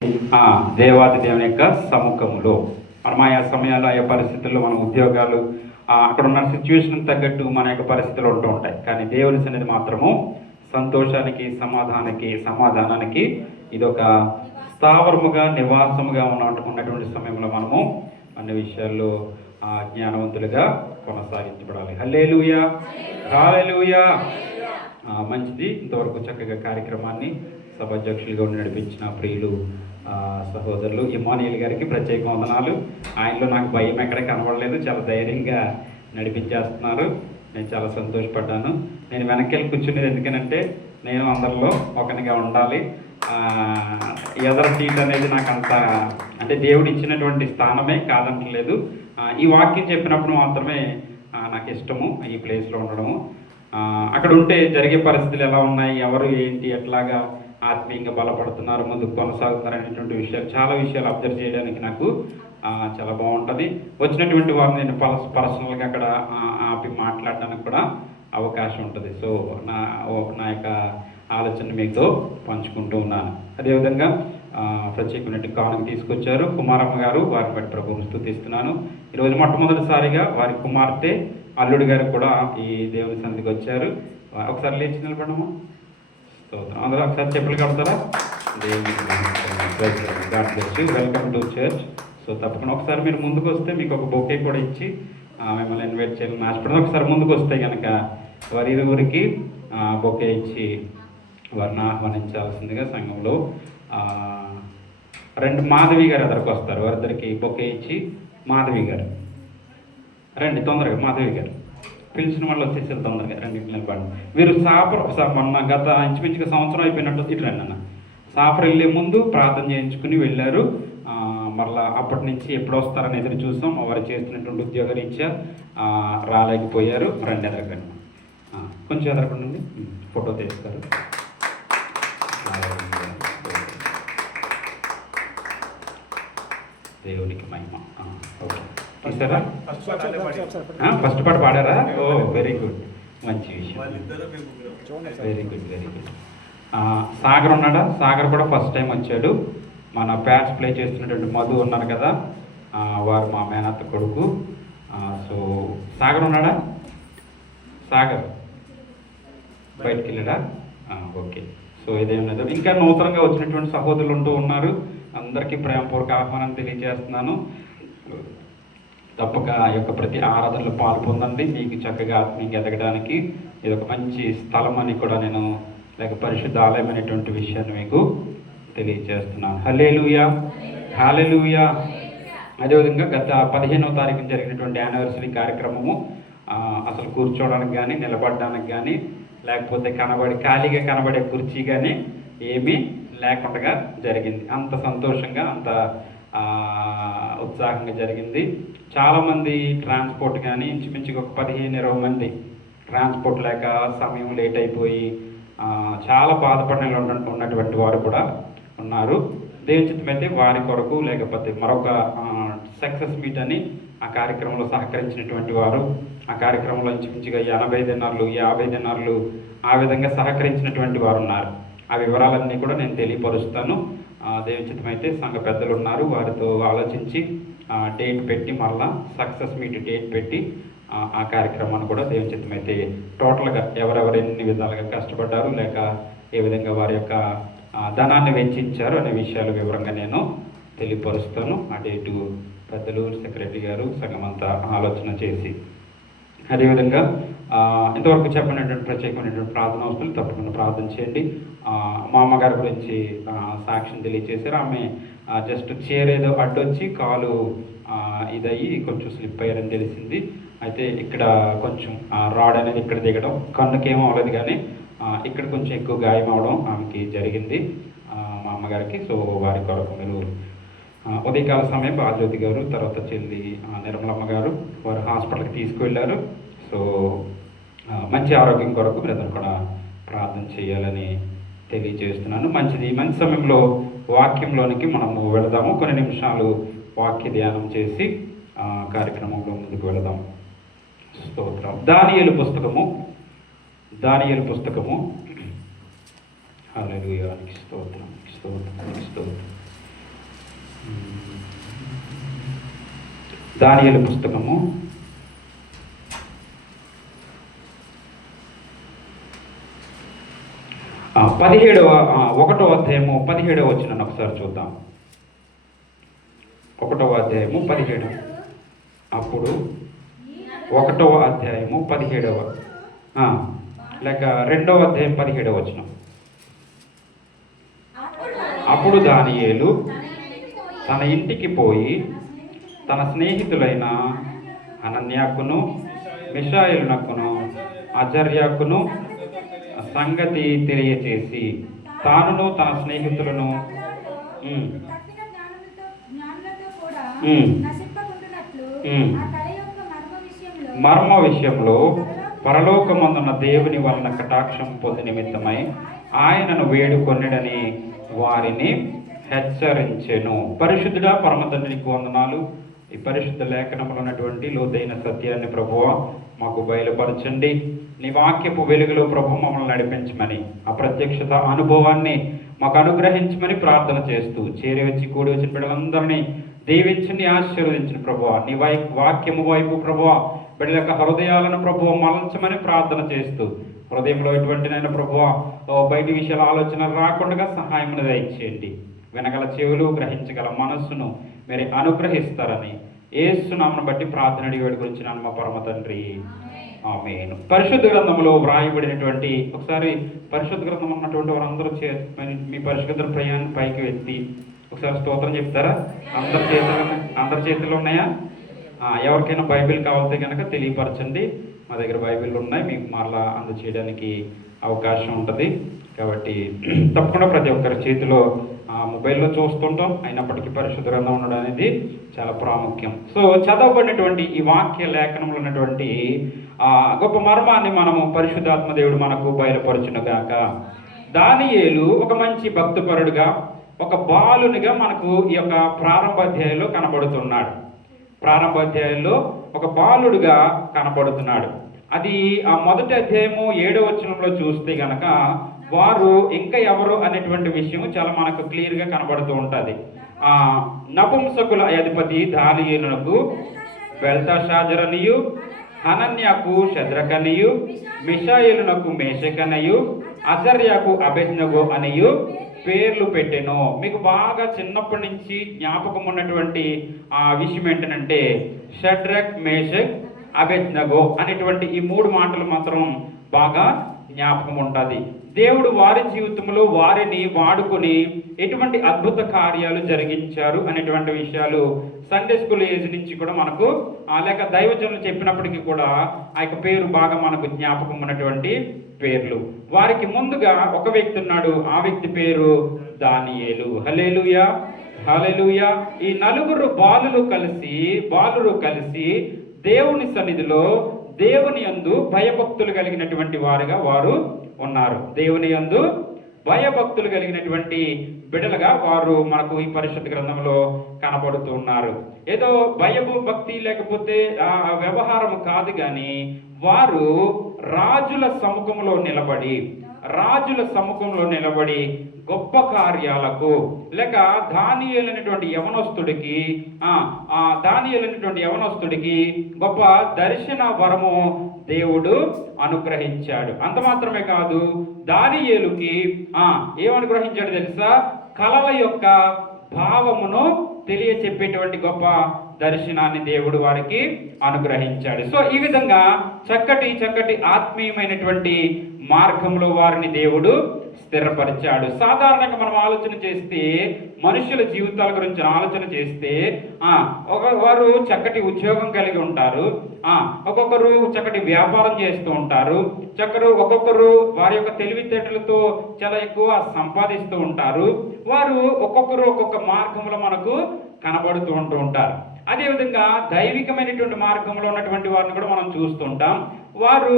దేవాది దేవుని యొక్క సముఖంలో మనం ఆయా సమయాల్లో ఆయా పరిస్థితుల్లో మన ఉద్యోగాలు అక్కడ ఉన్న సిచ్యువేషన్ తగ్గట్టు మన యొక్క పరిస్థితులు ఉంటూ ఉంటాయి. కానీ దేవుని సన్నిధి మాత్రము సంతోషానికి సమాధానానికి ఇదొక స్థావరముగా నివాసముగా ఉన్నటువంటి సమయంలో మనము అన్ని విషయాల్లో జ్ఞానవంతులుగా కొనసాగించబడాలి. హల్లెలూయా, హల్లెలూయా. మంచిది. ఇంతవరకు చక్కగా కార్యక్రమాన్ని సభాధ్యక్షులుగా ఉండి నడిపించిన ప్రియులు సహోదరులు ఇమానియల్ గారికి ప్రత్యేక వందనాలు. ఆయనలో నాకు భయం ఎక్కడ కనబడలేదు, చాలా ధైర్యంగా నడిపించేస్తున్నారు. నేను చాలా సంతోషపడ్డాను. నేను వెనక్కి కూర్చునేది ఎందుకనంటే నేను అందరిలో ఒకనిగా ఉండాలి. ఎదర సీట్ అనేది నాకు అంటే దేవుడు ఇచ్చినటువంటి స్థానమే కాదంటలేదు. ఈ వాక్యం చెప్పినప్పుడు మాత్రమే నాకు ఇష్టము ఈ ప్లేస్లో ఉండడము. అక్కడ ఉంటే జరిగే పరిస్థితులు ఎలా ఉన్నాయి, ఎవరు ఏంటి, ఎట్లాగా ఆత్మీయంగా బలపడుతున్నారు, ముందుకు కొనసాగుతున్నారు అనేటువంటి విషయాలు, చాలా విషయాలు అబ్జర్వ్ చేయడానికి నాకు చాలా బాగుంటుంది. వచ్చినటువంటి వారు నేను పర్సనల్గా అక్కడ ఆపి మాట్లాడడానికి కూడా అవకాశం ఉంటుంది. సో నా యొక్క ఆలోచన మీతో పంచుకుంటూ ఉన్నాను. అదేవిధంగా ప్రత్యేకమైన కానుక తీసుకొచ్చారు కుమారమ్మ గారు, వారిని బట్టి ప్రభువును స్తుతిస్తున్నాను. ఈరోజు మొట్టమొదటిసారిగా వారి కుమార్తె అల్లుడు గారు కూడా ఈ దేవుని సన్నిధికి వచ్చారు. ఒకసారి లేచి నిలబడము. స్తోత్రం. అందరూ ఒకసారి చెప్పులు కడతారా? Welcome to church. సో తప్పకుండా ఒకసారి మీరు ముందుకు వస్తే మీకు ఒక బొకే కూడా ఇచ్చి మిమ్మల్ని ఇన్వైట్ చేయాలని ఆశపడదు. ఒకసారి ముందుకు వస్తే కనుక వారి ఇరువురికి బొకే ఇచ్చి వారిని ఆహ్వానించాల్సిందిగా సంఘంలో రెండు మాధవి గారు ఎదరికి వస్తారు. వారిద్దరికి బొకే ఇచ్చి మాధవి గారు రండి తొందరగా. మాధవి గారు పిలిచిన వాళ్ళు వచ్చేసారు తొందరగా రండి నిలబడండి. వీరు సాఫర్ మొన్న గత ఇంచుమించుగా సంవత్సరం అయిపోయినట్టు ఇటు రండి అన్న. సాఫర్ వెళ్ళే ముందు ప్రార్థన చేయించుకుని వెళ్ళారు. మరలా అప్పటి నుంచి ఎప్పుడు వస్తారని ఎదురు చూసాం. వారు చేస్తున్నటువంటి ఉద్యోగరీత్యా రాలేకపోయారు. రండి ఎదరకండి, కొంచెం ఎదరకండి, ఫోటో తీస్తారు. దేవునికి మహిమ. ఓకే, తీసారా? ఫస్ట్ పాట పాడారా? ఓ వెరీ గుడ్, మంచి విషయం. Very good, very good. Sagar ఉన్నాడా? సాగర్ కూడా ఫస్ట్ టైం వచ్చాడు. మన ప్యాట్స్ ప్లే చేస్తున్నటువంటి మధు ఉన్నారు కదా, వారు మా మేనత్త కొడుకు. సో సాగర్ ఉన్నాడా? సాగర్ బయటికి వెళ్ళాడా? ఓకే. సో ఇదేమన్నది ఇంకా నూతనంగా వచ్చినటువంటి సహోదరులు ఉంటూ ఉన్నారు. అందరికీ ప్రేమపూర్వక ఆహ్వానం తెలియజేస్తున్నాను. తప్పక ఆ యొక్క ప్రతి ఆరాధనలో పాలు పొందండి. మీకు చక్కగా ఆత్మీయంగా ఎదగడానికి ఇది ఒక మంచి స్థలం అని కూడా నేను పరిశుద్ధ ఆలయం అనేటువంటి విషయాన్ని మీకు తెలియజేస్తున్నాను. హల్లెలూయా, హల్లెలూయా. అదేవిధంగా గత 15వ తారీఖున జరిగినటువంటి యానివర్సరీ కార్యక్రమము అసలు కూర్చోవడానికి కానీ నిలబడడానికి కానీ లేకపోతే ఖాళీగా కనబడే కుర్చీ కానీ ఏమీ లేకుండా జరిగింది. అంత సంతోషంగా అంత ఉత్సాహంగా జరిగింది. చాలామంది ట్రాన్స్పోర్ట్ కానీ ఇంచుమించుగా ఒక 15-20 మంది ట్రాన్స్పోర్ట్ లేక సమయం లేట్ అయిపోయి చాలా బాధపడిన ఉన్నటువంటి వారు కూడా ఉన్నారు. దేవుని చిత్తమైతే వారి కొరకు లేకపోతే మరొక సక్సెస్ మీట్ అని ఆ కార్యక్రమంలో సహకరించినటువంటి వారు, ఆ కార్యక్రమంలో ఇంచుమించుగా 80 దినార్లు 50 దినార్లు ఆ విధంగా సహకరించినటువంటి వారు ఉన్నారు. ఆ వివరాలన్నీ కూడా నేను తెలియపరుస్తాను. దేవుని చిత్తమైతే సంఘ పెద్దలు ఉన్నారు, వారితో ఆలోచించి డేట్ పెట్టి మరలా సక్సెస్ మీట్ డేట్ పెట్టి ఆ కార్యక్రమాన్ని కూడా దేవుని చిత్తమైతే టోటల్గా ఎవరెవరు ఎన్ని విధాలుగా కష్టపడ్డారు లేక ఏ విధంగా వారి యొక్క ధనాన్ని వెచ్చించారు అనే విషయాలు వివరంగా నేను తెలియపరుస్తాను. ఆ డేటు పెద్దలు సెక్రటరీ గారు సంఘమంతా ఆలోచన చేసి అదేవిధంగా ఇంతవరకు చెప్పినటువంటి ప్రత్యేకమైనటువంటి ప్రార్థన అవసరం తప్పకుండా ప్రార్థన చేయండి. మా అమ్మగారి గురించి సాక్ష్యం తెలియజేశారు. ఆమె జస్ట్ చైర్ ఏదో అడ్డొచ్చి కాలు ఇదయ్యి కొంచెం స్లిప్ అయ్యారని తెలిసింది. అయితే ఇక్కడ కొంచెం రాడ్ అనేది ఇక్కడ దిగడం, కన్నుకేమో అవ్వలేదు కానీ ఇక్కడ కొంచెం ఎక్కువ గాయం అవడం ఆమెకి జరిగింది మా అమ్మగారికి. సో వారి కొరకు మీరు ఉదయకాల సమయం బాలజ్యోతి గారు తర్వాత చెల్లి నిర్మలమ్మ గారు వారు హాస్పిటల్కి తీసుకువెళ్ళారు. సో మంచి ఆరోగ్యం కొరకు మీరు కూడా ప్రార్థన చేయాలని తెలియజేస్తున్నాను. మంచిది. మంచి సమయంలో వాక్యంలోనికి మనము వెళదాము. కొన్ని నిమిషాలు వాక్య ధ్యానం చేసి కార్యక్రమంలో ముందుకు వెళదాం. స్తోత్రం. దానియేలు పుస్తకము హల్లెలూయా. స్తోత్రం, స్తోత్రం, స్తోత్రం. దానియేలు పుస్తకము 1వ అధ్యాయము 17వ వచనాన్ని ఒకసారి చూద్దాం. 1వ అధ్యాయము 17. అప్పుడు 1వ అధ్యాయము 17వ లేక 2వ అధ్యాయం 17వ వచనం. అప్పుడు దానియేలు తన ఇంటికి పోయి తన స్నేహితులైన హనన్యాకును మిషాయేలునకును అజర్యాకును సంగతి తెలియచేసి తానును తన స్నేహితులను మర్మ విషయంలో పరలోకమందున్న దేవుని వలన కటాక్షం పొంది నిమిత్తమై ఆయనను వేడుకొనిడని వారిని హెచ్చరించెను. పరిశుద్ధుడా పరమ తండ్రికి వందనాలు. ఈ పరిశుద్ధ లేఖనంలో ఉన్నటువంటి లోతైన సత్యాన్ని ప్రభువా మాకు బయలుపరచండి. నీ వాక్యపు వెలుగులో ప్రభు మమ్మల్ని నడిపించమని, ఆ ప్రత్యక్షత అనుభవాన్ని మాకు అనుగ్రహించమని ప్రార్థన చేస్తూ చేరి వచ్చి కూడి వచ్చిన బిడ్డలందరినీ దీవించండి, ఆశీర్వదించిన ప్రభువా. నీ వాక్యము వైపు ప్రభువా బిడ్డల యొక్క హృదయాలను ప్రభువ మలచమని ప్రార్థన చేస్తూ హృదయంలో ఎటువంటి నైనా ప్రభువా బయటి విషయాల ఆలోచన రాకుండా సహాయం దయచేయండి. వినగల చెవులు, గ్రహించగల మనస్సును మీరు అనుగ్రహిస్తారని యేసునామమును బట్టి ప్రార్థన అడిగి వేడుకొంచున్నాను మా పరమ తండ్రి, ఆమేన్. పరిశుద్ధ గ్రంథంలో వ్రాయబడినటువంటి, ఒకసారి పరిశుద్ధ గ్రంథం ఉన్నటువంటి వారందరూ మీ పరిశుద్ధ ప్రయాణం పైకి ఎత్తి ఒకసారి స్తోత్రం చెప్తారా? అందరి చేతుల్లో ఉన్నాయా? ఎవరికైనా బైబిల్ కావాలితే కనుక తెలియపరచండి. మా దగ్గర బైబిల్ ఉన్నాయి, మీకు మరలా అందచేయడానికి అవకాశం ఉంటుంది. కాబట్టి తప్పకుండా ప్రతి ఒక్కరి చేతిలో మొబైల్లో చూస్తుంటాం, అయినప్పటికీ పరిశుద్ధ గ్రంథం ఉండడం అనేది చాలా ప్రాముఖ్యం. సో చదవబడినటువంటి ఈ వాక్య లేఖనంలో ఉన్నటువంటి గొప్ప మర్మాన్ని మనము పరిశుద్ధాత్మ దేవుడు మనకు బయలుపరచునుగాక. దానియేలు ఒక మంచి భక్తిపరుడుగా, ఒక బాలునిగా మనకు ఈ యొక్క ప్రారంభ అధ్యాయంలో కనబడుతున్నాడు. ప్రారంభ అధ్యాయంలో ఒక బాలుడుగా కనబడుతున్నాడు. అది ఆ మొదటి అధ్యాయము 7వ వచనంలో చూస్తే గనక వారు ఇంకా ఎవరు అనేటువంటి విషయం చాలా మనకు క్లియర్గా కనబడుతూ ఉంటుంది. నపుంసకుల అధిపతి దానియేలునకు బెల్తషాజరనియు, హనన్యాకు షద్రకనియు, మిషాయేలునకు మేషకనయు, అజర్యాకు అబేద్నెగో అనియు పేర్లు పెట్టెను. మీకు బాగా చిన్నప్పటి నుంచి జ్ఞాపకం ఉన్నటువంటి విషయం ఏంటంటే షడ్రక్, మేషక్, అబేద్నెగో అనేటువంటి ఈ 3 మాటలు మాత్రం బాగా జ్ఞాపకం ఉంటుంది. దేవుడు వారి జీవితంలో వారిని వాడుకొని ఎటువంటి అద్భుత కార్యాలు జరిగించారు అనేటువంటి విషయాలు సండే స్కూల్ ఏజ్ నుంచి కూడా మనకు లేక దైవజనులు చెప్పినప్పటికీ కూడా ఆ యొక్క పేరు బాగా మనకు జ్ఞాపకం ఉన్నటువంటి పేర్లు. వారికి ముందుగా ఒక వ్యక్తి ఉన్నాడు, ఆ వ్యక్తి పేరు దానియేలు. హల్లెలూయా, హల్లెలూయా. ఈ 4 బాలురు కలిసి దేవుని సన్నిధిలో దేవుని యందు భయభక్తులు కలిగినటువంటి వారుగా వారు ఉన్నారు. దేవుని యందు భయభక్తులు కలిగినటువంటి బిడ్డలుగా వారు మనకు ఈ పరిశుద్ధ గ్రంథంలో కనబడుతూ ఉన్నారు. ఏదో భయము భక్తి లేకపోతే వ్యవహారం కాదు, కానీ వారు రాజుల సముఖంలో నిలబడి గొప్ప కార్యాలకు, లేక దానియేలైనటువంటి యవనస్తుడికి గొప్ప దర్శన వరము దేవుడు అనుగ్రహించాడు. అంత మాత్రమే కాదు, దానియేలుకి ఏమనుగ్రహించాడు తెలుసా? కలల యొక్క భావమును తెలియచెప్పేటువంటి గొప్ప దర్శనాన్ని దేవుడు వారికి అనుగ్రహించాడు. సో ఈ విధంగా చక్కటి ఆత్మీయమైనటువంటి మార్గంలో వారిని దేవుడు స్థిరపరిచాడు. సాధారణంగా మనం ఆలోచన చేస్తే, మనుషుల జీవితాల గురించి ఆలోచన చేస్తే వారు చక్కటి ఉద్యోగం కలిగి ఉంటారు, ఒక్కొక్కరు చక్కటి వ్యాపారం చేస్తూ ఉంటారు, ఒక్కొక్కరు వారి యొక్క తెలివితేటలతో చాలా ఎక్కువ సంపాదిస్తూ ఉంటారు. వారు ఒక్కొక్కరు ఒక్కొక్క మార్గంలో మనకు కనబడుతూ ఉంటారు. అదేవిధంగా దైవికమైనటువంటి మార్గంలో ఉన్నటువంటి వారిని కూడా మనం చూస్తుంటాం. వారు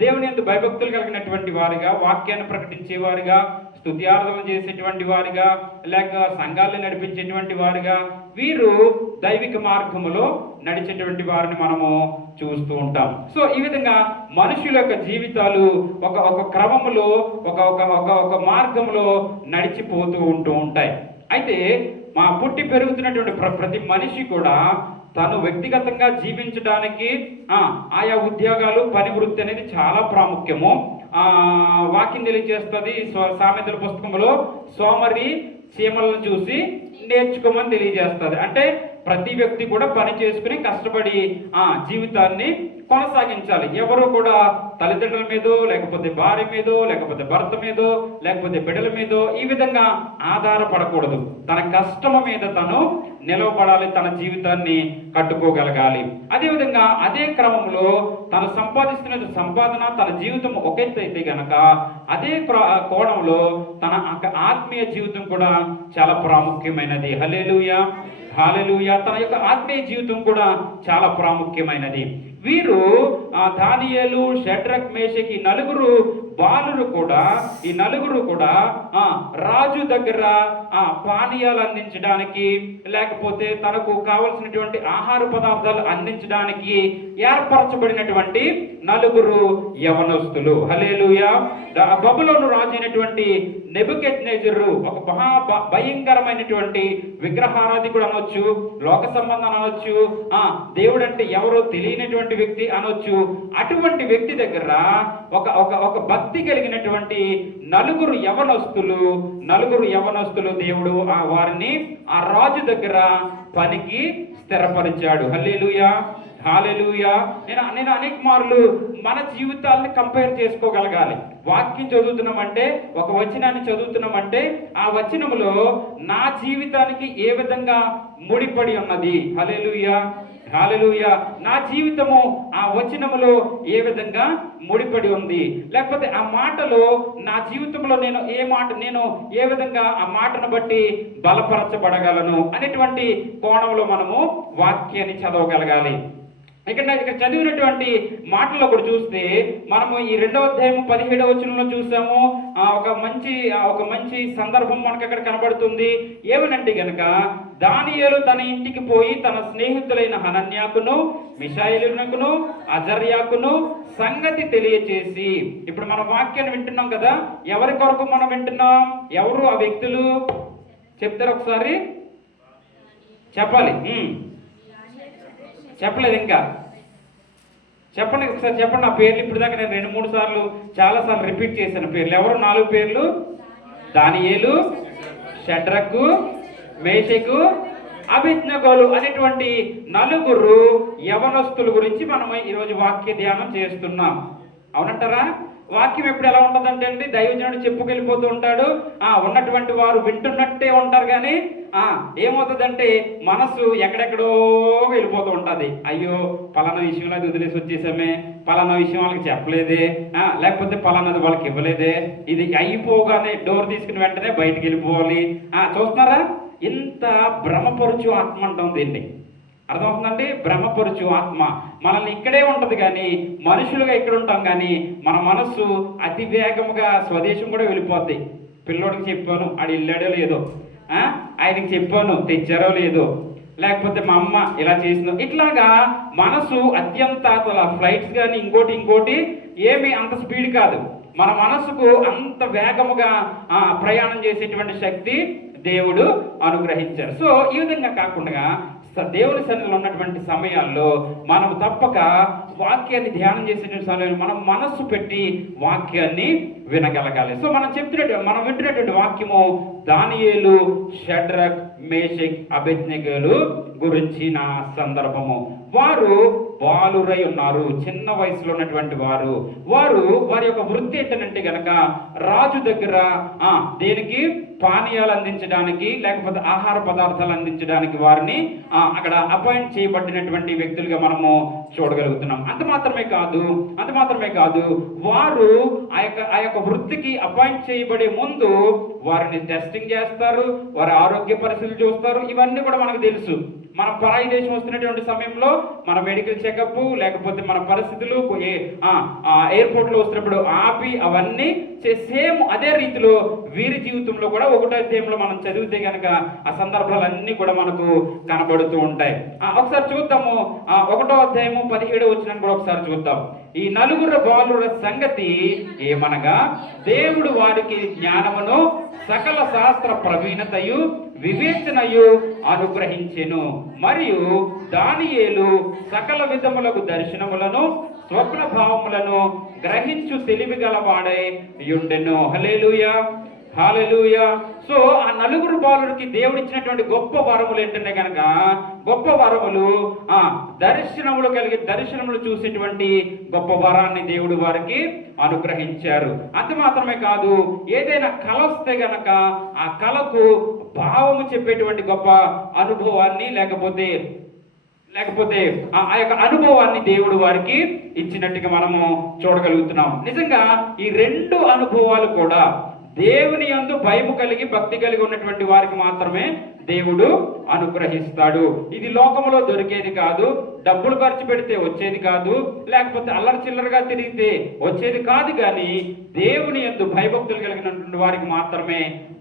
దేవుని యందు భయభక్తులు కలిగినటువంటి వారిగా, వాక్యాన్ని ప్రకటించేవారిగా, స్తుత్యారాధన చేసేటువంటి వారిగా, లేక సంఘాలను నడిపించేటువంటి వారిగా, వీరు దైవిక మార్గములో నడిచేటువంటి వారిని మనము చూస్తూ ఉంటాం. సో ఈ విధంగా మనుషుల యొక్క జీవితాలు ఒక క్రమములో ఒక మార్గంలో నడిచిపోతూ ఉంటాయి. అయితే పుట్టి పెరుగుతున్నటువంటి ప్రతి మనిషి కూడా తను వ్యక్తిగతంగా జీవించడానికి ఆయా ఉద్యోగాలు, పని వృత్తి అనేది చాలా ప్రాముఖ్యము. వాక్యం తెలియజేస్తుంది సామెతల పుస్తకంలో, సోమరి చీమలను చూసి నేర్చుకోమని తెలియజేస్తుంది. అంటే ప్రతి వ్యక్తి కూడా పని చేసుకుని కష్టపడి జీవితాన్ని కొనసాగించాలి. ఎవరు కూడా తల్లిదండ్రుల మీదో, లేకపోతే భార్య మీదో, లేకపోతే భర్త మీదో, లేకపోతే బిడ్డల మీదో ఈ విధంగా ఆధారపడకూడదు. తన కష్టము మీద తను నిలవబడాలి, తన జీవితాన్ని కట్టుకోగలగాలి. అదేవిధంగా అదే క్రమంలో తను సంపాదిస్తున్న సంపాదన, తన జీవితం ఒక ఎత్తు అయితే గనక అదే కోణంలో తన ఆత్మీయ జీవితం కూడా చాలా ప్రాముఖ్యమైనది. హల్లెలూయా, హల్లెలూయా. తన యొక్క ఆత్మీయ జీవితం కూడా చాలా ప్రాముఖ్యమైనది. వీరు దానియేలు, షడ్రక్, మేషకి నలుగురు బాలురు కూడా, ఈ నలుగురు కూడా రాజు దగ్గర పానీయాలు అందించడానికి, లేకపోతే తనకు కావలసినటువంటి ఆహార పదార్థాలు అందించడానికి ఏర్పరచబడినటువంటి నలుగురు యవనస్తులు. హల్లెలూయా. బబులోను రాజు అయినటువంటి నెబుకద్నెజరు ఒక భయంకరమైనటువంటి విగ్రహారాధికుడు అనొచ్చు, లోక సంబంధం అనొచ్చు, దేవుడు అంటే ఎవరో తెలియనటువంటి వ్యక్తి అనొచ్చు. అటువంటి వ్యక్తి దగ్గర ఒక భక్తి కలిగినటువంటి నలుగురు యవనస్తులు దేవుడు వారిని ఆ రాజు దగ్గర పనికి స్థిరపరిచాడు. హల్లెలూయా, హల్లెలూయా. నేను అనేక మార్లు మన జీవితాలని కంపేర్ చేసుకోగలగాలి. వాక్యం చదువుతున్నామంటే, ఒక వచనాన్ని చదువుతున్నామంటే ఆ వచనములో నా జీవితానికి ఏ విధంగా ముడిపడి ఉన్నది. హల్లెలూయా, హల్లెలూయా. నా జీవితము ఆ వచనములో ఏ విధంగా ముడిపడి ఉంది, లేకపోతే ఆ మాటలో నా జీవితంలో నేను ఏ విధంగా ఆ మాటను బట్టి బలపరచబడగలను అనేటువంటి కోణంలో మనము వాక్యాన్ని చదవగలగాలి. ఇక్కడ చదివినటువంటి మాటల్లో కూడా చూస్తే మనము ఈ 2వ అధ్యాయం 17వ వచనంలో చూసాము. ఒక మంచి సందర్భం మనకు అక్కడ కనబడుతుంది. ఏమనంటే గనక, దానియేలు తన ఇంటికి పోయి తన స్నేహితులైన హనన్యాకును, మిషాయేలునకును, అజర్యాకును సంగతి తెలియచేసి. ఇప్పుడు మన వాక్యాన్ని వింటున్నాం కదా, ఎవరి కొరకు మనం వింటున్నాం? ఎవరు ఆ వ్యక్తులు చెప్తారు ఒకసారి? చెప్పాలి. చెప్పలేదు ఇంకా, చెప్పండి ఒకసారి చెప్పండి. నా పేర్లు ఇప్పుడు దాకా నేను 2-3 సార్లు చాలాసార్లు రిపీట్ చేశాను పేర్లు. ఎవరు 4 పేర్లు? దానియేలు, షడ్రకు, మేషకు, అబేద్నెగోలు అనేటువంటి నలుగురు యవనస్తుల గురించి మనం ఈరోజు వాక్య ధ్యానం చేస్తున్నాం. అవునంటారా? వాక్యం ఎప్పుడు ఎలా ఉంటుందంటే అండి, దైవజనుడు చెప్పుకెళ్ళిపోతూ ఉంటాడు, ఉన్నటువంటి వారు వింటున్నట్టే ఉంటారు. కానీ ఏమవుతుందంటే మనసు ఎక్కడెక్కడో వెళ్ళిపోతూ ఉంటుంది. అయ్యో పలానా విషయంలో అది వదిలేసి వచ్చేసామే, పలానా విషయం వాళ్ళకి చెప్పలేదే, లేకపోతే పలానాది వాళ్ళకి ఇవ్వలేదే, ఇది అయిపోగానే డోర్ తీసుకుని వెంటనే బయటికి వెళ్ళిపోవాలి. చూస్తున్నారా? ఇంత భ్రమపరుచు ఆత్మ అంటాం దీన్ని. అర్థమవుతుందండి? భ్రమపరుచు ఆత్మ మనల్ని ఇక్కడే ఉంటుంది, కానీ మనుషులుగా ఇక్కడ ఉంటాం, కానీ మన మనస్సు అతి వేగముగా స్వదేశం కూడా వెళ్ళిపోద్ది. పిల్లోడికి చెప్పాను, ఆడు వెళ్ళాడో లేదో, ఆయనకి చెప్పాను తెచ్చారో లేదో, లేకపోతే మా అమ్మ ఇలా చేసిందో, ఇట్లాగా మనసు అత్యంత ఫ్లైట్స్ కానీ ఇంకోటి ఏమి అంత స్పీడ్ కాదు. మన మనసుకు అంత వేగముగా ప్రయాణం చేసేటువంటి శక్తి దేవుడు అనుగ్రహించారు. సో ఈ విధంగా కాకుండా దేవుని సన్నిధిలో ఉన్నటువంటి సమయాల్లో మనం తప్పక వాక్యాన్ని ధ్యానం చేసే సమయంలో మనం మనస్సు పెట్టి వాక్యాన్ని వినగలగాలి. సో మనం వింటున్నటువంటి వాక్యము దానియేలు, షడ్రక్, మేషక్, అబేద్నెగోలు గురించిన సందర్భము. వారు బాలురై ఉన్నారు, చిన్న వయసులో ఉన్నటువంటి వారి యొక్క వృత్తి ఏంటంటే గనక రాజు దగ్గర దేనికి పానీయాలు అందించడానికి, లేకపోతే ఆహార పదార్థాలు అందించడానికి వారిని అక్కడ అపాయింట్ చేయబడినటువంటి వ్యక్తులుగా మనము చూడగలుగుతున్నాం. అంత మాత్రమే కాదు వారు ఆ యొక్క వృత్తికి అపాయింట్ చేయబడే ముందు వారిని టెస్టింగ్ చేస్తారు, వారి ఆరోగ్య పరిస్థితులు చూస్తారు. ఇవన్నీ కూడా మనకు తెలుసు. మనం పరాయి దేశం వస్తున్నటువంటి సమయంలో మన మెడికల్ చెకప్, లేకపోతే మన పరిస్థితులు ఎయిర్పోర్ట్లో వస్తున్నప్పుడు ఆపి అవన్నీ సేమ్ అదే రీతిలో వీరి జీవితంలో కూడా 1వ అధ్యాయంలో మనం చదివితే కనుక ఆ సందర్భాలన్నీ కూడా మనకు కనబడుతూ ఉంటాయి. ఒకసారి చూద్దాము. 1వ అధ్యాయము 17వ వచనాన్ని కూడా ఒకసారి చూద్దాం. ఈ నలుగురు బాలుర సంగతి ఏమనగా, దేవుడు వారికి జ్ఞానమును సకల శాస్త్ర ప్రవీణతయు వివేచనయు అనుగ్రహించెను. మరియు దానియేలు సకల విధములకు దర్శనములను స్వప్న భావములను గ్రహించు తెలివి గలవాడై యుండెను. హల్లెలూయా, హల్లెలూయా. సో ఆ నలుగురు బాలుడికి దేవుడు ఇచ్చినటువంటి గొప్ప వరములు ఏంటంటే కనుక, గొప్ప వరములు దర్శనములు కలిగి దర్శనములు చూసేటువంటి గొప్ప వరాన్ని దేవుడు వారికి అనుగ్రహించారు. అంత మాత్రమే కాదు, ఏదైనా కళ వస్తే గనక ఆ కళకు భావము చెప్పేటువంటి గొప్ప అనుభవాన్ని లేకపోతే ఆ యొక్క అనుభవాన్ని దేవుడు వారికి ఇచ్చినట్టుగా మనము చూడగలుగుతున్నాం. నిజంగా ఈ రెండు అనుభవాలు కూడా దేవుని యందు భయము కలిగి భక్తి కలిగి ఉన్నటువంటి వారికి మాత్రమే దేవుడు అనుగ్రహిస్తాడు. ఇది లోకంలో దొరికేది కాదు, డబ్బులు ఖర్చు పెడితే వచ్చేది కాదు, లేకపోతే అల్లరి చిల్లరగా తిరిగితే వచ్చేది కాదు. కానీ దేవుని యందు భయభక్తులు కలిగినటువంటి వారికి మాత్రమే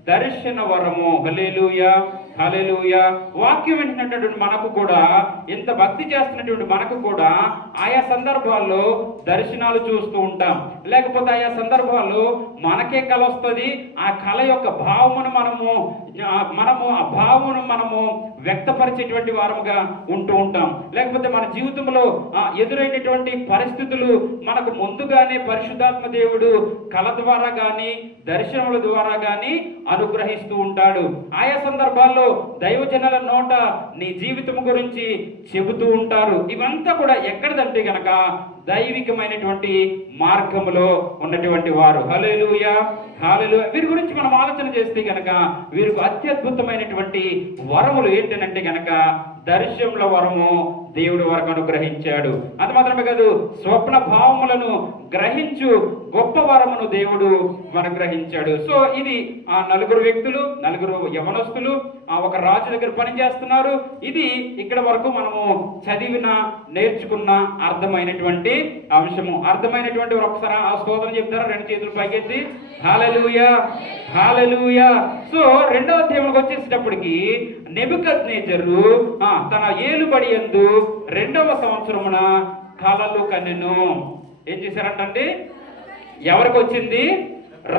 దర్శన వరము. హల్లెలూయా, హల్లెలూయా. వాక్యం వింటున్నటువంటి మనకు కూడా, ఎంత భక్తి చేస్తున్నటువంటి మనకు కూడా ఆయా సందర్భాల్లో దర్శనాలు చూస్తూ ఉంటాం. లేకపోతే ఆయా సందర్భాల్లో మనకే కళ వస్తుంది. ఆ కళ యొక్క భావమును ఆ భావమును మనము వ్యక్తపరిచేటువంటి వారముగా ఉంటూ ఉంటాం. లేకపోతే మన జీవితంలో ఎదురైనటువంటి పరిస్థితులు మనకు ముందుగానే పరిశుద్ధాత్మ దేవుడు కళ ద్వారా కానీ దర్శనముల ద్వారా కానీ అనుగ్రహిస్తూ ఉంటాడు. ఆయా సందర్భాల్లో దైవజనుల నోట నీ జీవితం గురించి చెబుతూ ఉంటారు. ఇవంతా కూడా ఎక్కడదంటే గనక దైవికమైనటువంటి మార్గములో ఉన్నటువంటి వారు. హల్లెలూయా, హల్లెలూయా. వీరి గురించి మనం ఆలోచన చేస్తే గనక వీరికి అత్యద్భుతమైనటువంటి వరములు ఏంటంటే గనక దర్శనముల వరము దేవుడు వారికి అనుగ్రహించాడు. అది మాత్రమే కాదు, స్వప్న భావములను గ్రహించు గొప్ప వరమును దేవుడు అనుగ్రహించాడు. సో ఇది ఆ నలుగురు వ్యక్తులు, నలుగురు యవనస్తులు ఒక రాజు దగ్గర పనిచేస్తున్నారు. ఇది ఇక్కడ వరకు మనము చదివిన నేర్చుకున్న అర్థమైనటువంటి అంశము. అర్థమైనటువంటి ఒకసారి ఆ స్తోత్రం చెప్తారా? రెండు చేతులు పైకెత్తి హల్లెలూయా, హల్లెలూయా. సో రెండవ అధ్యాయంలోకి వచ్చేసేటప్పటికి నెబుకద్నెజరు తన ఏలుబడి యందు 2వ సంవత్సరమున కలలు కనెను. ఏం చేశారంటే, ఎవరికి వచ్చింది?